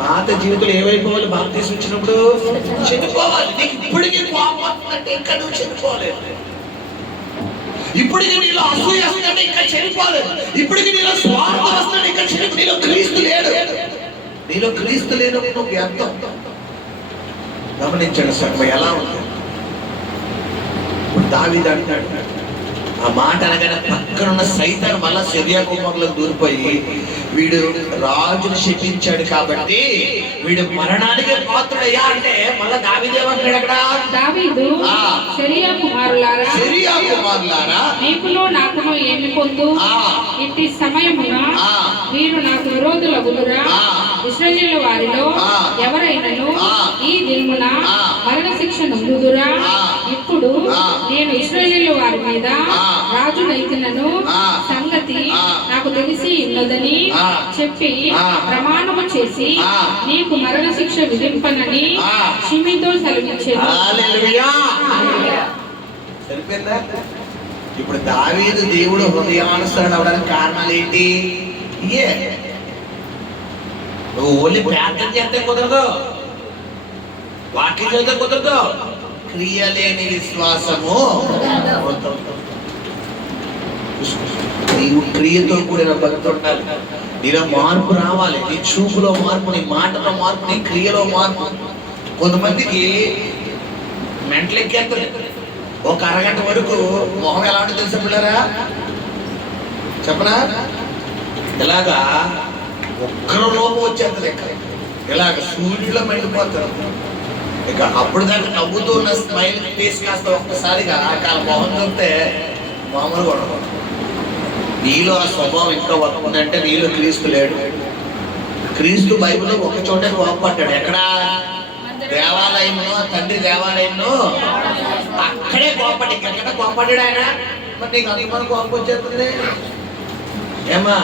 పాత జీవితంలో ఏమైపోవాలి? బాప్తీసం ఇచ్చినప్పుడు చనిపోవాలి. నీకు ఇప్పటికీ కోపం వస్తుందంటే ఇంకా నువ్వు చనిపోలేదు. ఇప్పటికీ నీలో అసూయ వస్తుందంటే ఇంకా చనిపోలేదు. ఇప్పటికీ నీలో స్వార్థం వస్తుందంటే ఇంకా చనిపో. నీలో క్రీస్తు లేడు. నీలో క్రీస్తు లేనప్పుడు నువ్వు వ్యర్థం. గమనించండి సర్వ ఎలా ఉంది. ఇప్పుడు దావీదు అంటాడు, ఆ మాట అనగానే పక్కనున్న సైతాను మళ్ళా సిరియా కుమారులకు దూరిపోయి, వీడు రాజును శపించాడు కాబట్టి వీడు మరణానికి పాత్రుడయ్యా అంటే మళ్ళా దావీదు ఏమంటాడు అక్కడ? దావీదు సిరియా కుమారులారా నీకును నాకును ఏమి పొందు? ఇట్టి సమయమున వీరు నాకు విరోధులగుదురా? ఇశ్రాయేలు వారిలో ఎవరైనను ఈ దినమున మరణ శిక్ష నొందుదురా? ఇప్పుడు నేను ఇశ్రాయేలు వారి మీద రాజునైతున్నను సంగతి నాకు తెలిసి ఉన్నదని చెప్పి ప్రమాణము చేసి నీకు మరణ శిక్ష విధింపనని షిమీతో సెలవిచ్చాను. సరిపోయిందా? ఇప్పుడు దావీదు దేవుడు హృదయానుసారుడు అవడానికి కారణాలు ఏంటి? ఇయే. నువ్వు ఓన్లీ ప్రార్థన చేస్తే కుదరదు, వాక్యం చేస్తే కుదరదు. క్రియలేని విశ్వాసము. నీవు క్రియతో కూడిన భక్తి ఉండాలి. నీలో మార్పు రావాలి. నీ చూపులో మార్పు, నీ మాటలో మార్పు, నీ క్రియలో మార్పు. కొంతమందికి మెంటలెక్కేస్తారు. ఒక అరగంట వరకు మొహం ఎలా ఉంటుంది తెలుసా పిల్లరా? చెప్పనా? ఇలాగా ఒక్కరు లోపం వచ్చేస్తుంది. ఇలాగ సూర్యులో మండిపోతారు. ఇక అప్పుడు దాకా నవ్వుతూ ఉన్న స్మైల్ ఫేస్ కాస్త ఒక్కసారిగా కాల మొహం చూస్తే మామూలుగా ఉండదు. నీలో ఆ స్వభావం ఇంకా వస్తుందంటే నీలో క్రీస్తు లేడు. క్రీస్తు బైబిల్లో ఒక చోట కోపడ్డాడు. ఎక్కడ? దేవాలయంలో, తండ్రి దేవాలయంలో అక్కడే కోపడ్డా. ఎక్కడ కోపడ్డాడు ఆయన? మరి నీకు అంతమంది కోపం వచ్చేస్తుంది ఏమా?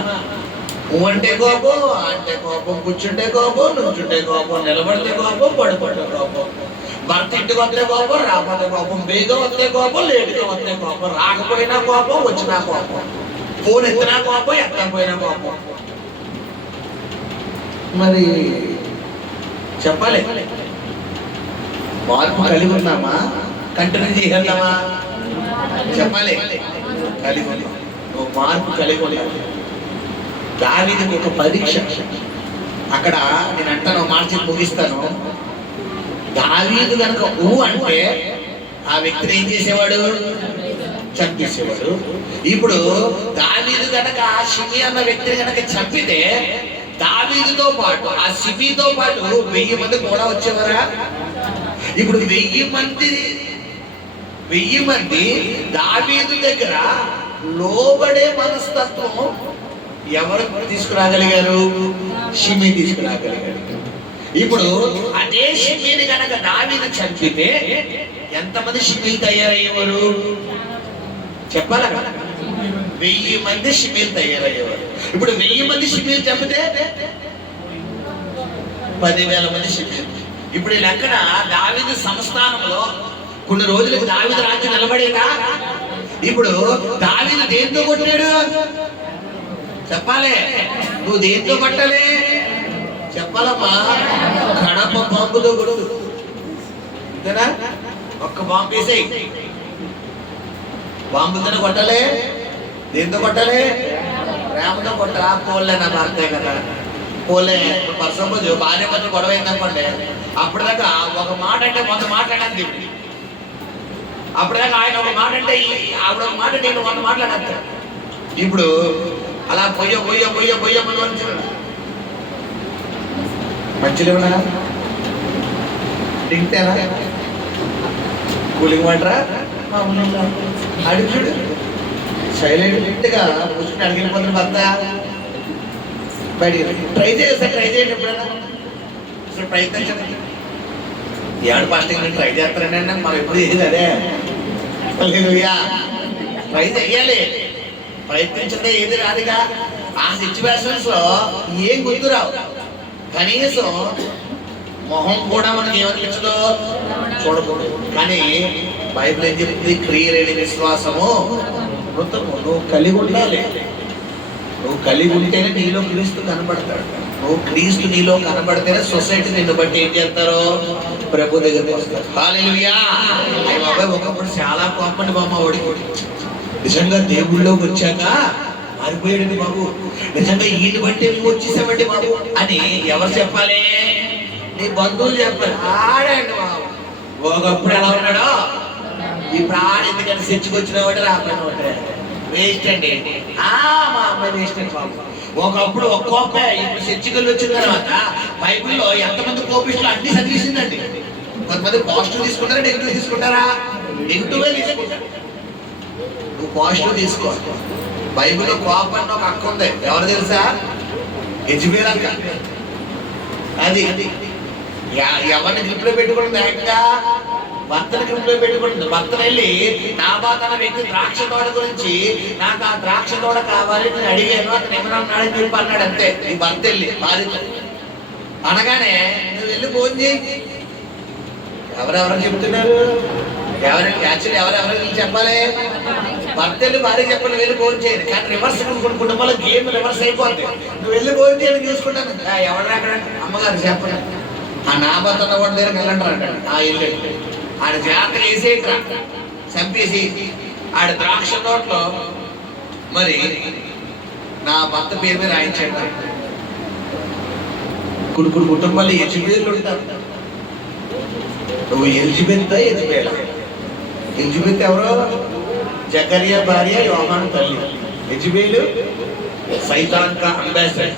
నువ్వు అంటే కోపం, అంటే కోపం, కూర్చుంటే కోపం, నుంచుంటే కోపం, నిలబడితే కోపం, పడిపోతే కోపం, భర్త ఇంటికి వస్తే కోపం, రాకపోతే కోపం, బేగా వస్తే కోపం, లేటుగా వస్తే కోపం, రాకపోయినా కోపం, వచ్చినా కోపం, ఫోన్ ఎత్తినా కోపం, ఎత్తకపోయినా కోపం. మరి చెప్పాలి, మార్పు కలిగి ఉన్నామా? కంటిన్యూ చేయగలమా? చెప్పాలి, కలిగి ఉన్నాం. నువ్వు మార్పు కలిగి ఉన్నావు. దావీదుకి ఒక పరీక్ష. అక్కడ నేను అంటాను, మార్చి ముగిస్తాను. దావీదు కనుక అంటే ఆ వ్యక్తిని ఏం చేసేవాడు? చంపేసేవాడు. ఇప్పుడు దావీదు కనుక ఆ షిమి అన్న వ్యక్తిని కనుక చంపితే దావీదుతో పాటు ఆ షిమితో పాటు 1000 మంది కూడా వచ్చేవారా? ఇప్పుడు 1000 మంది దావీదు దగ్గర లోబడే మనస్తత్వం ఎవరు తీసుకురాగలిగారు? షిమి తీసుకురాగలిగారు. ఇప్పుడు అదే షిమీని కనుక దావీదు చంపితే ఎంతమంది షిమీలు తయారయ్యేవారు చెప్పాలా? 1000 మంది షిమీలు తయారయ్యేవారు. ఇప్పుడు 1000 మంది షిమీలు చంపితే 10,000 మంది షిమీలు. ఇప్పుడు ఎక్కడ దావీదు సంస్థానంలో కొన్ని రోజులకు దావీదు రాజ్యం నిలబడేదా? ఇప్పుడు దావీదు దేంతో కొట్టాడు చెప్పాలి? నువ్వు దేంతో కొట్టాలి చెప్పాలమ్మా? కడప బాంబుతో కొడు. అంతేనా? ఒక్క బాంబు వేసేయి. బాంబుతోనే కొట్టాలి. దేంతో కొట్టాలి? ప్రేమతో కొట్టా. పోలే నా భర్తే కదా, పోలే. సపోజ్ భార్య మధ్య గొడవ అయిందనుకోండి, అప్పటిదాకా ఒక మాట అంటే 100 మాట్లాడాలి. అప్పటిదాకా ఆయన ఒక మాట అంటే ఆవిడ ఒక మాట నేను 100 మాట్లాడతా. ఇప్పుడు అలా పొయ్య పొయ్య పొయ్య పొయ్య మంచిలేమన్నా తింటేనా కూలింగ్ వాటరా అడుగుడు సైలెంట్గా కూర్చుని అడిగిపోతున్న భర్త బయట ట్రై చేయండి ఎప్పుడైనా అసలు ప్రయత్నించండి. ఏడు ఫాస్టింగ్ ట్రై చేస్తారండి మనం ఎప్పుడు చేసేది అదే. ట్రై చెయ్యాలి. ప్రయత్నించదే ఏది రాదుగా. ఆ సిచ్యువేషన్స్ లో ఏం గుర్తురావు. కనీసం మొహం కూడా మనకి ఏమనిపించదో చూడకూడదు. కానీ బైబిల్ ఏం చెప్తుంది? క్రియలేని విశ్వాసము మృతము. నువ్వు కలిగి ఉండాలి. నువ్వు కలిగి ఉంటేనే నీలో క్రీస్తు కనబడతాడు. నువ్వు క్రీస్తు నీలో కనబడితేనే సొసైటీ నిన్ను బట్టి ఏం చేస్తారో ప్రభు దగ్గరికి వస్తారు. హల్లెలూయా. అయ్య బాబాయ్, ఒకప్పుడు చాలా కోపండి బామ్మ ఓడిపోయి నిజంగా దేవుళ్ళలోకి వచ్చాక మారిపోయాడండి బాబు, నిజంగా ఈయన బట్టి నువ్వు వచ్చేసావండి బాబు అని ఎవరు చెప్పాలి? నీ బంధువులు చెప్పాలి. ఆడండి బాబు ఒకప్పుడు ఎలా ఉన్నాడో ఇప్పుడు ఆడ ఎందుకంటే చర్చకొచ్చిన వాడు రాకపోయిన వేస్ట్ అండి. మా అమ్మాయి వేస్ట్ అండి బాబు. ఒకప్పుడు ఒక కోపే, ఇప్పుడు చర్చకలు వచ్చిన తర్వాత బైబిల్లో ఎంతమంది కోపిస్టులు అన్ని చదివేసిందండి. కొంతమంది పాజిటివ్ తీసుకుంటారా, నెగిటివ్ తీసుకుంటారా? నెగిటివ్గా తీసుకుంటారు. నువ్వు పాజిటివ్ తీసుకో. బైబిల్లో కోపం ఒక అక్క ఉంది, ఎవరు తెలుసా? యెజబెల్ అక్క. అది ఎవరిని గ్రిప్లో పెట్టుకుంటుంది? ఏకంగా భర్తను గ్రిప్లో పెట్టుకుంటుంది. భర్తను వెళ్ళి నాబాత్ అనే వ్యక్తి ద్రాక్ష తోట గురించి నాకు ఆ ద్రాక్ష తోట కావాలి నేను అడిగాను, అతను ఏమన్నాడని చెప్పి అన్నాడు. అంతే. నీ భర్త వెళ్ళి భార్య అనగానే నువ్వు వెళ్ళి ఫోన్ చేయి. ఎవరెవరు చెప్తున్నారు? యాక్చువల్లీ ఎవరెవరు వెళ్ళి చెప్పాలి? భర్త వెళ్ళి భార్య చెప్పండి, వెళ్ళి ఫోన్ చేయండి. కానీ రివర్స్ కొన్ని కుటుంబాల్లో గేమ్ రివర్స్ అయిపోద్ది. నువ్వు వెళ్ళి ఫోన్ చేయండి, చూసుకుంటాను. ఎవరు అక్కడ? అమ్మగారు చెప్పండి. ఆ నాబాత్ అన్న వాడి దగ్గర వెళ్ళంటారు. ఆ ఇల్లు ఆడ జాతర వేసేట్రా చంపేసి ఆడ ద్రాక్ష తోటలో మరి నా భర్త పేరు మీద రాయించాడు. కొన్ని కుటుంబాలు యెజబెల్ ఉంటారు. నువ్వు ఎలిజబెత్ ఎలిజబెత్ ఎవరో? జకరియా భార్య, యోహాను తల్లి. యెజబెల్ సైతాన్ కా అంబాసిడర్.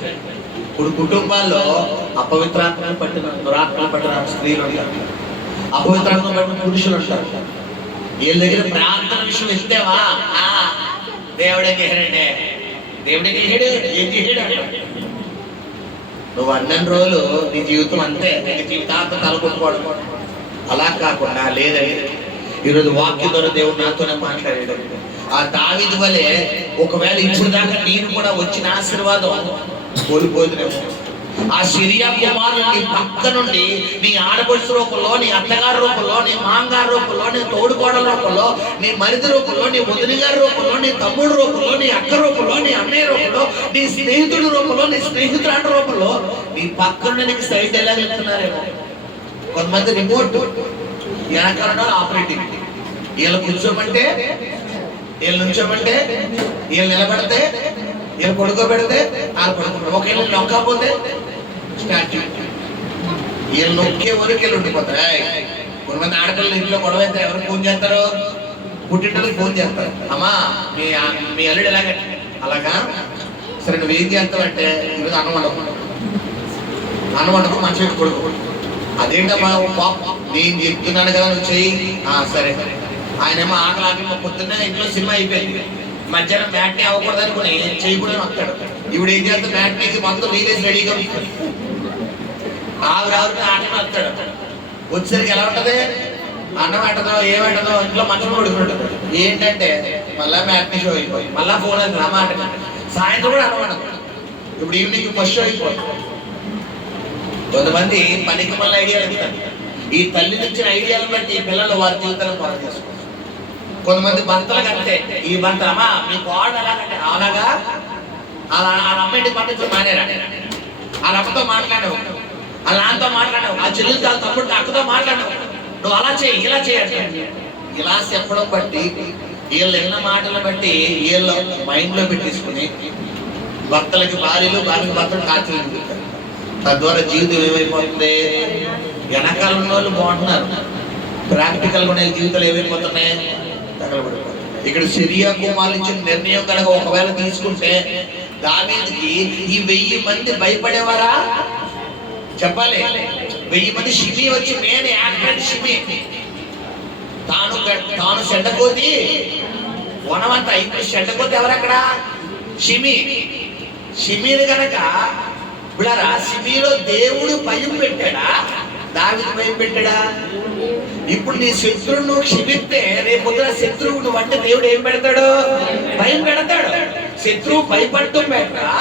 ఇప్పుడు కుటుంబాల్లో అపవిత్రాత్మలు పట్టిన దురాత్మలు పట్టిన స్త్రీలు ఉంటారు, అపవిత్రాత్మలు పట్టిన పురుషులు ఉంటారు. వీళ్ళ దగ్గర ప్రార్థన విషయం ఇస్తేవా దేవుడే చేశాడండి, దేవుడే చేశాడు, ఏం చేశాడు? నువ్వు అన్ని రోజులు నీ జీవితం అంతే, నీ జీవితాంతం తలకొట్టుకోవడం. అలా కాకుండా లేదండి, ఈరోజు వాక్యం ద్వారా దేవుడు నాతోనే మాట్లాడాడు. ఆ దావీదు వలె ఒకవేళ ఇప్పుడు దాకా నేను కూడా వచ్చిన ఆశీర్వాదం కోల్పోతున్నాము. ఆ సిరియా కుమారులు నీ పక్క నుండి నీ ఆడపడుచు రూపంలో, నీ అత్తగారి రూపంలో, నీ మాంగారు రూపంలో, నీ తోడుకోడల రూపంలో, నీ మరిది రూపంలో, నీ వదిన గారి రూపంలో, నీ తమ్ముడు రూపంలో, నీ అక్క రూపంలో, నీ అన్నయ్య రూపంలో, నీ స్నేహితుడి రూపంలో, నీ స్నేహితురాడి రూపంలో నీ పక్క నుండి నీకు సైట్ ఎలా చెప్తున్నారేమో. కొంతమంది రిమోట్ వెనకాల ఆపరేటింగ్. వీళ్ళు కూర్చోమంటే, వీళ్ళు నుంచోమంటే, వీళ్ళు నిలబడితే, వీళ్ళు పడుకోబెడితే వాళ్ళు పడుకుంటారు. ఒకవేళ నొక్కపోతే స్టార్టింగ్ వీళ్ళు నొక్కే వరకు వీళ్ళు ఉండిపోతారు. కొంతమంది ఆడపిల్లలు ఇంట్లో గొడవ అయితే ఎవరు ఫోన్ చేస్తారు? పుట్టింటికి ఫోన్ చేస్తారు. అమ్మా మీ అల్లుడు ఎలాగంటే అలాగా, సరే నువ్వేం చేస్తావంటే ఈరోజు అన్నం వండకు మంచిగా కొడుకు. అదేంటమ్మా పాపం, నేను చెప్తున్నాను కదా నువ్వు చెయ్యి. సరే. ఆయనేమో ఆకలి పొద్దున్నే ఇంట్లో సినిమా అయిపోయింది, మధ్యాహ్నం మ్యాట్నీ అవ్వకూడదు అనుకుని చేయకూడదని వస్తాడు. ఇప్పుడు ఏం చేస్తాడు? మ్యాట్నీకి మొత్తం రీలేసి రెడీగా ఉంటాడు. ఆ ఆవిడ ఆటలు వస్తాడు. వచ్చేసరికి ఎలా ఉంటది? అన్నం పెట్టదో ఏమంటదో ఇంట్లో మంచం ఉడుకుంటుంది. ఏంటంటే మళ్ళా మ్యాట్నీ షో అయిపోయి మళ్ళా ఫోన్ అది అన్నమాట. సాయంత్రం కూడా అన్నమాట. ఇప్పుడు ఈవినింగ్ ఫస్ట్ షో అయిపోయింది. కొంతమంది పనికి మళ్ళీ ఐడియాలు ఇస్తారు. ఈ తల్లి ఇచ్చిన ఐడియాలను బట్టి పిల్లలు వారి జీవితాలను పాడు చేసుకుంటారు. కొంతమంది భర్తలకు అంతే. ఈ భర్త అమ్మా మీ కోడలు ఎలాగంటే అలాగా అలా ఆ అమ్మాయిని పండించి మానేరా, ఆ అమ్మతో మాట్లాడవు, ఆ నాన్నతో మాట్లాడవు, ఆ చెల్లితో తమ్ముడు అక్కతో మాట్లాడవు, నువ్వు అలా చేయి ఇలా చేయండి. ఇలా చెప్పడం బట్టి వీళ్ళు ఎన్న మాటలు బట్టి వీళ్ళు మైండ్ లో పెట్టేసుకుని భర్తలకి భార్యలు భార్యకి భర్తలు కాల్చి తద్వారా జీవితం ఏమైపోతుంది? వెనకాల ఉన్న వాళ్ళు బాగుంటున్నారు, ప్రాక్టికల్ ఉన్న జీవితాలు ఏమైపోతున్నాయి? తగలబడిపోతున్నాయి. ఇక్కడ సిరియా కుమారులు ఇచ్చిన నిర్ణయం కనుక ఒకవేళ తీసుకుంటే దావీదుకి ఈ 1000 మంది భయపడేవారా? చెప్పాలి. 1000 మంది షిమి వచ్చి నేను యాక్టెడ్ షిమి తాను చెడ్డకోతి వనమంతా. ఇప్పుడు చెడ్డకోతి ఎవరక్కడ? షిమీని కనుక బిళ్ళరా షిమీలో దేవుడు భయం పెట్టాడా? దావీదు భయం పెట్టాడా? ఇప్పుడు నీ శత్రువును నువ్వు క్షమిస్తే రేపు శత్రువు నువ్వు అంటే దేవుడు ఏం పెడతాడు? భయం పెడతాడు. శత్రువు భయపడటం పెట్టరా,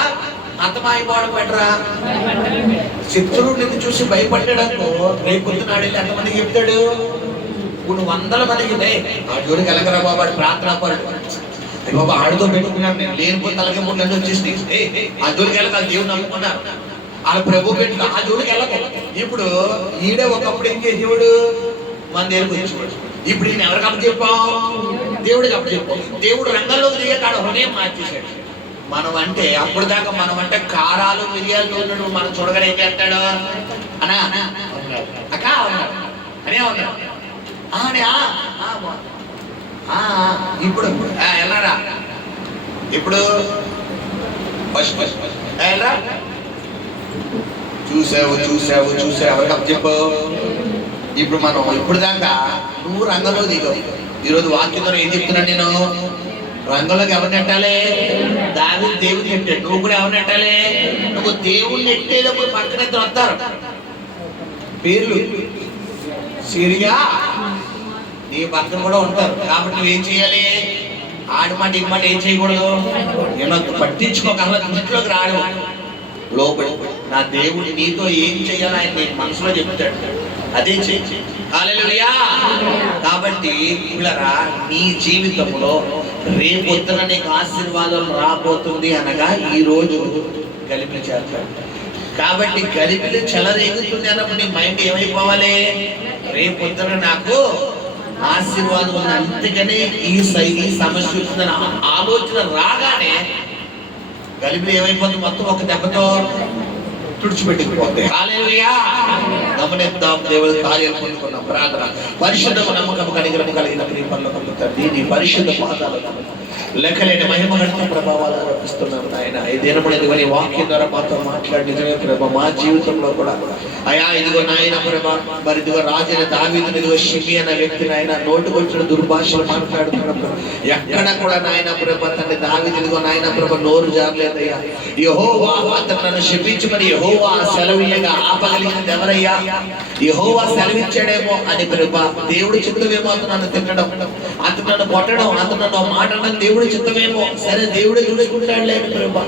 అంతమైపోవడం పెట్టరా? శత్రువు నిన్ను చూసి భయపడ్డాడనుకో రేపు పొద్దునాడు వెళ్ళి ఎంతమందికి చెప్తాడు? ఇప్పుడు 100 మందికి ఆ జోడికి వెళ్ళకరా బాబు, వాడు ప్రార్థనా పరుడు, బాబా ఆడితో పెట్టుకున్నాను నేను లేనిపోతే తలకి 3 నెలలు వచ్చేసి ఆ జోడికి వెళ్ళక దేవుడు నమ్ముకున్నారు. వాళ్ళ ప్రభు పెట్టుకో ఆ జోడికి వెళ్ళకు. ఇప్పుడు ఈడే ఒకప్పుడు ఏం చేసేవాడు? మన దేవుడికి వచ్చేవాడు. ఇప్పుడు నేను ఎవరికి అప్పు చెప్పాం? దేవుడికి అప్పు చెప్పాం. దేవుడు రంగంలోకి దిగకాడు హృదయం మార్చేశాడు. మనం అంటే అప్పుడు దాకా మనం అంటే కారాలు మిరియాలు ఉన్నాడు, మనం చూడగానే ఏం చేస్తాడు? అనా అక్క ఉన్నాడు అనే ఉన్నాడు. ఇప్పుడు వెళ్ళరా? ఇప్పుడు వెళ్ళరా? చూసావు ఎవరికి అప్పు చెప్పు? ఇప్పుడు మనం ఇప్పుడు దాకా నువ్వు రంగంలో దిగవు. ఈరోజు వాక్యంలో ఏం చెప్తున్నాను నేను? రంగంలోకి ఎవరిని నెట్టాలి? దావీదు దేవుడిని నెట్టాడు. నువ్వు కూడా ఎవరిని నెట్టాలి? నువ్వు దేవుడిని నెట్టేటప్పుడు పక్కన వస్తారు పేర్లు. సిరియా నీ పక్కన కూడా ఉంటారు. కాబట్టి నువ్వేం చేయాలి? ఆడి మాట ఈ మాట ఏం చేయకూడదు. నేను పట్టించుకోక దృష్టిలోకి రాడు. లోపలి నా దేవుడు నీతో ఏం చేయాలి ఆయన నీకు మనసులో చెప్తాడు, అదే చేయి. హల్లెలూయా. కాబట్టి పిల్లరా నీ జీవితంలో రేపొద్దున నీకు ఆశీర్వాదం రాబోతుంది అనగా ఈ రోజు గలిపిలి చేస్తాడు. కాబట్టి గలిపిలి చెలరేగుతుంది అన్నప్పుడు నీ మైండ్ ఏమైపోవాలి? రేపొద్దున నాకు ఆశీర్వాదం ఉంది, అంతేగానే ఈ సమస్య వస్తుందని ఆలోచన రాగానే గలిపిలి ఏమైపోతుంది? మొత్తం ఒక దెబ్బతో తుడిచిపెట్టుకుపోతే. హల్లెలూయా. గమనిద్దాం దేవుడి కార్యాలు పొందుకున్నాం. ప్రార్థన. పరిశుద్ధము నమ్మకము కలిగిన ప్రియపరలోకపు తండ్రి, నీ పరిశుద్ధ పాదాలకు లెక్కలేని మహిమ గణిత ప్రభావాలు అర్పిస్తున్నాం నాయన. ఈ దినమున ఇదిగో నీ వాక్యం ద్వారా మాతో మాట్లాడి నిజమే ప్రభా మా జీవితంలో కూడా అయా ఇదిగో నాయన ప్రభా మరి ఇదిగో రాజైన దావీదుని ఇదిగో షిమి అన్న వ్యక్తి నాయన నోటుకొచ్చిన దుర్భాషలు మాట్లాడుతున్నప్పుడు ఎక్కడ కూడా నాయన ప్రభా తండ్రి దావీదు ఇదిగో నాయన ప్రభా నోరు జారలేదయ్యా. యెహోవా అతను నన్ను శపించమని యెహోవా సెలవీయగా ఆపగలిగినది ఎవరయ్యా? యెహోవా సెలవిచ్చాడేమో అని ప్రభా దేవుడి చిత్తమేమో అతను నన్ను తిట్టడం, అతను నన్ను కొట్టడం, అతను నన్ను మాట్లాడడం దేవుడి చిత్తమేమో. సరే దేవుడే చూసుకుంటాడు లేదు ప్రభా.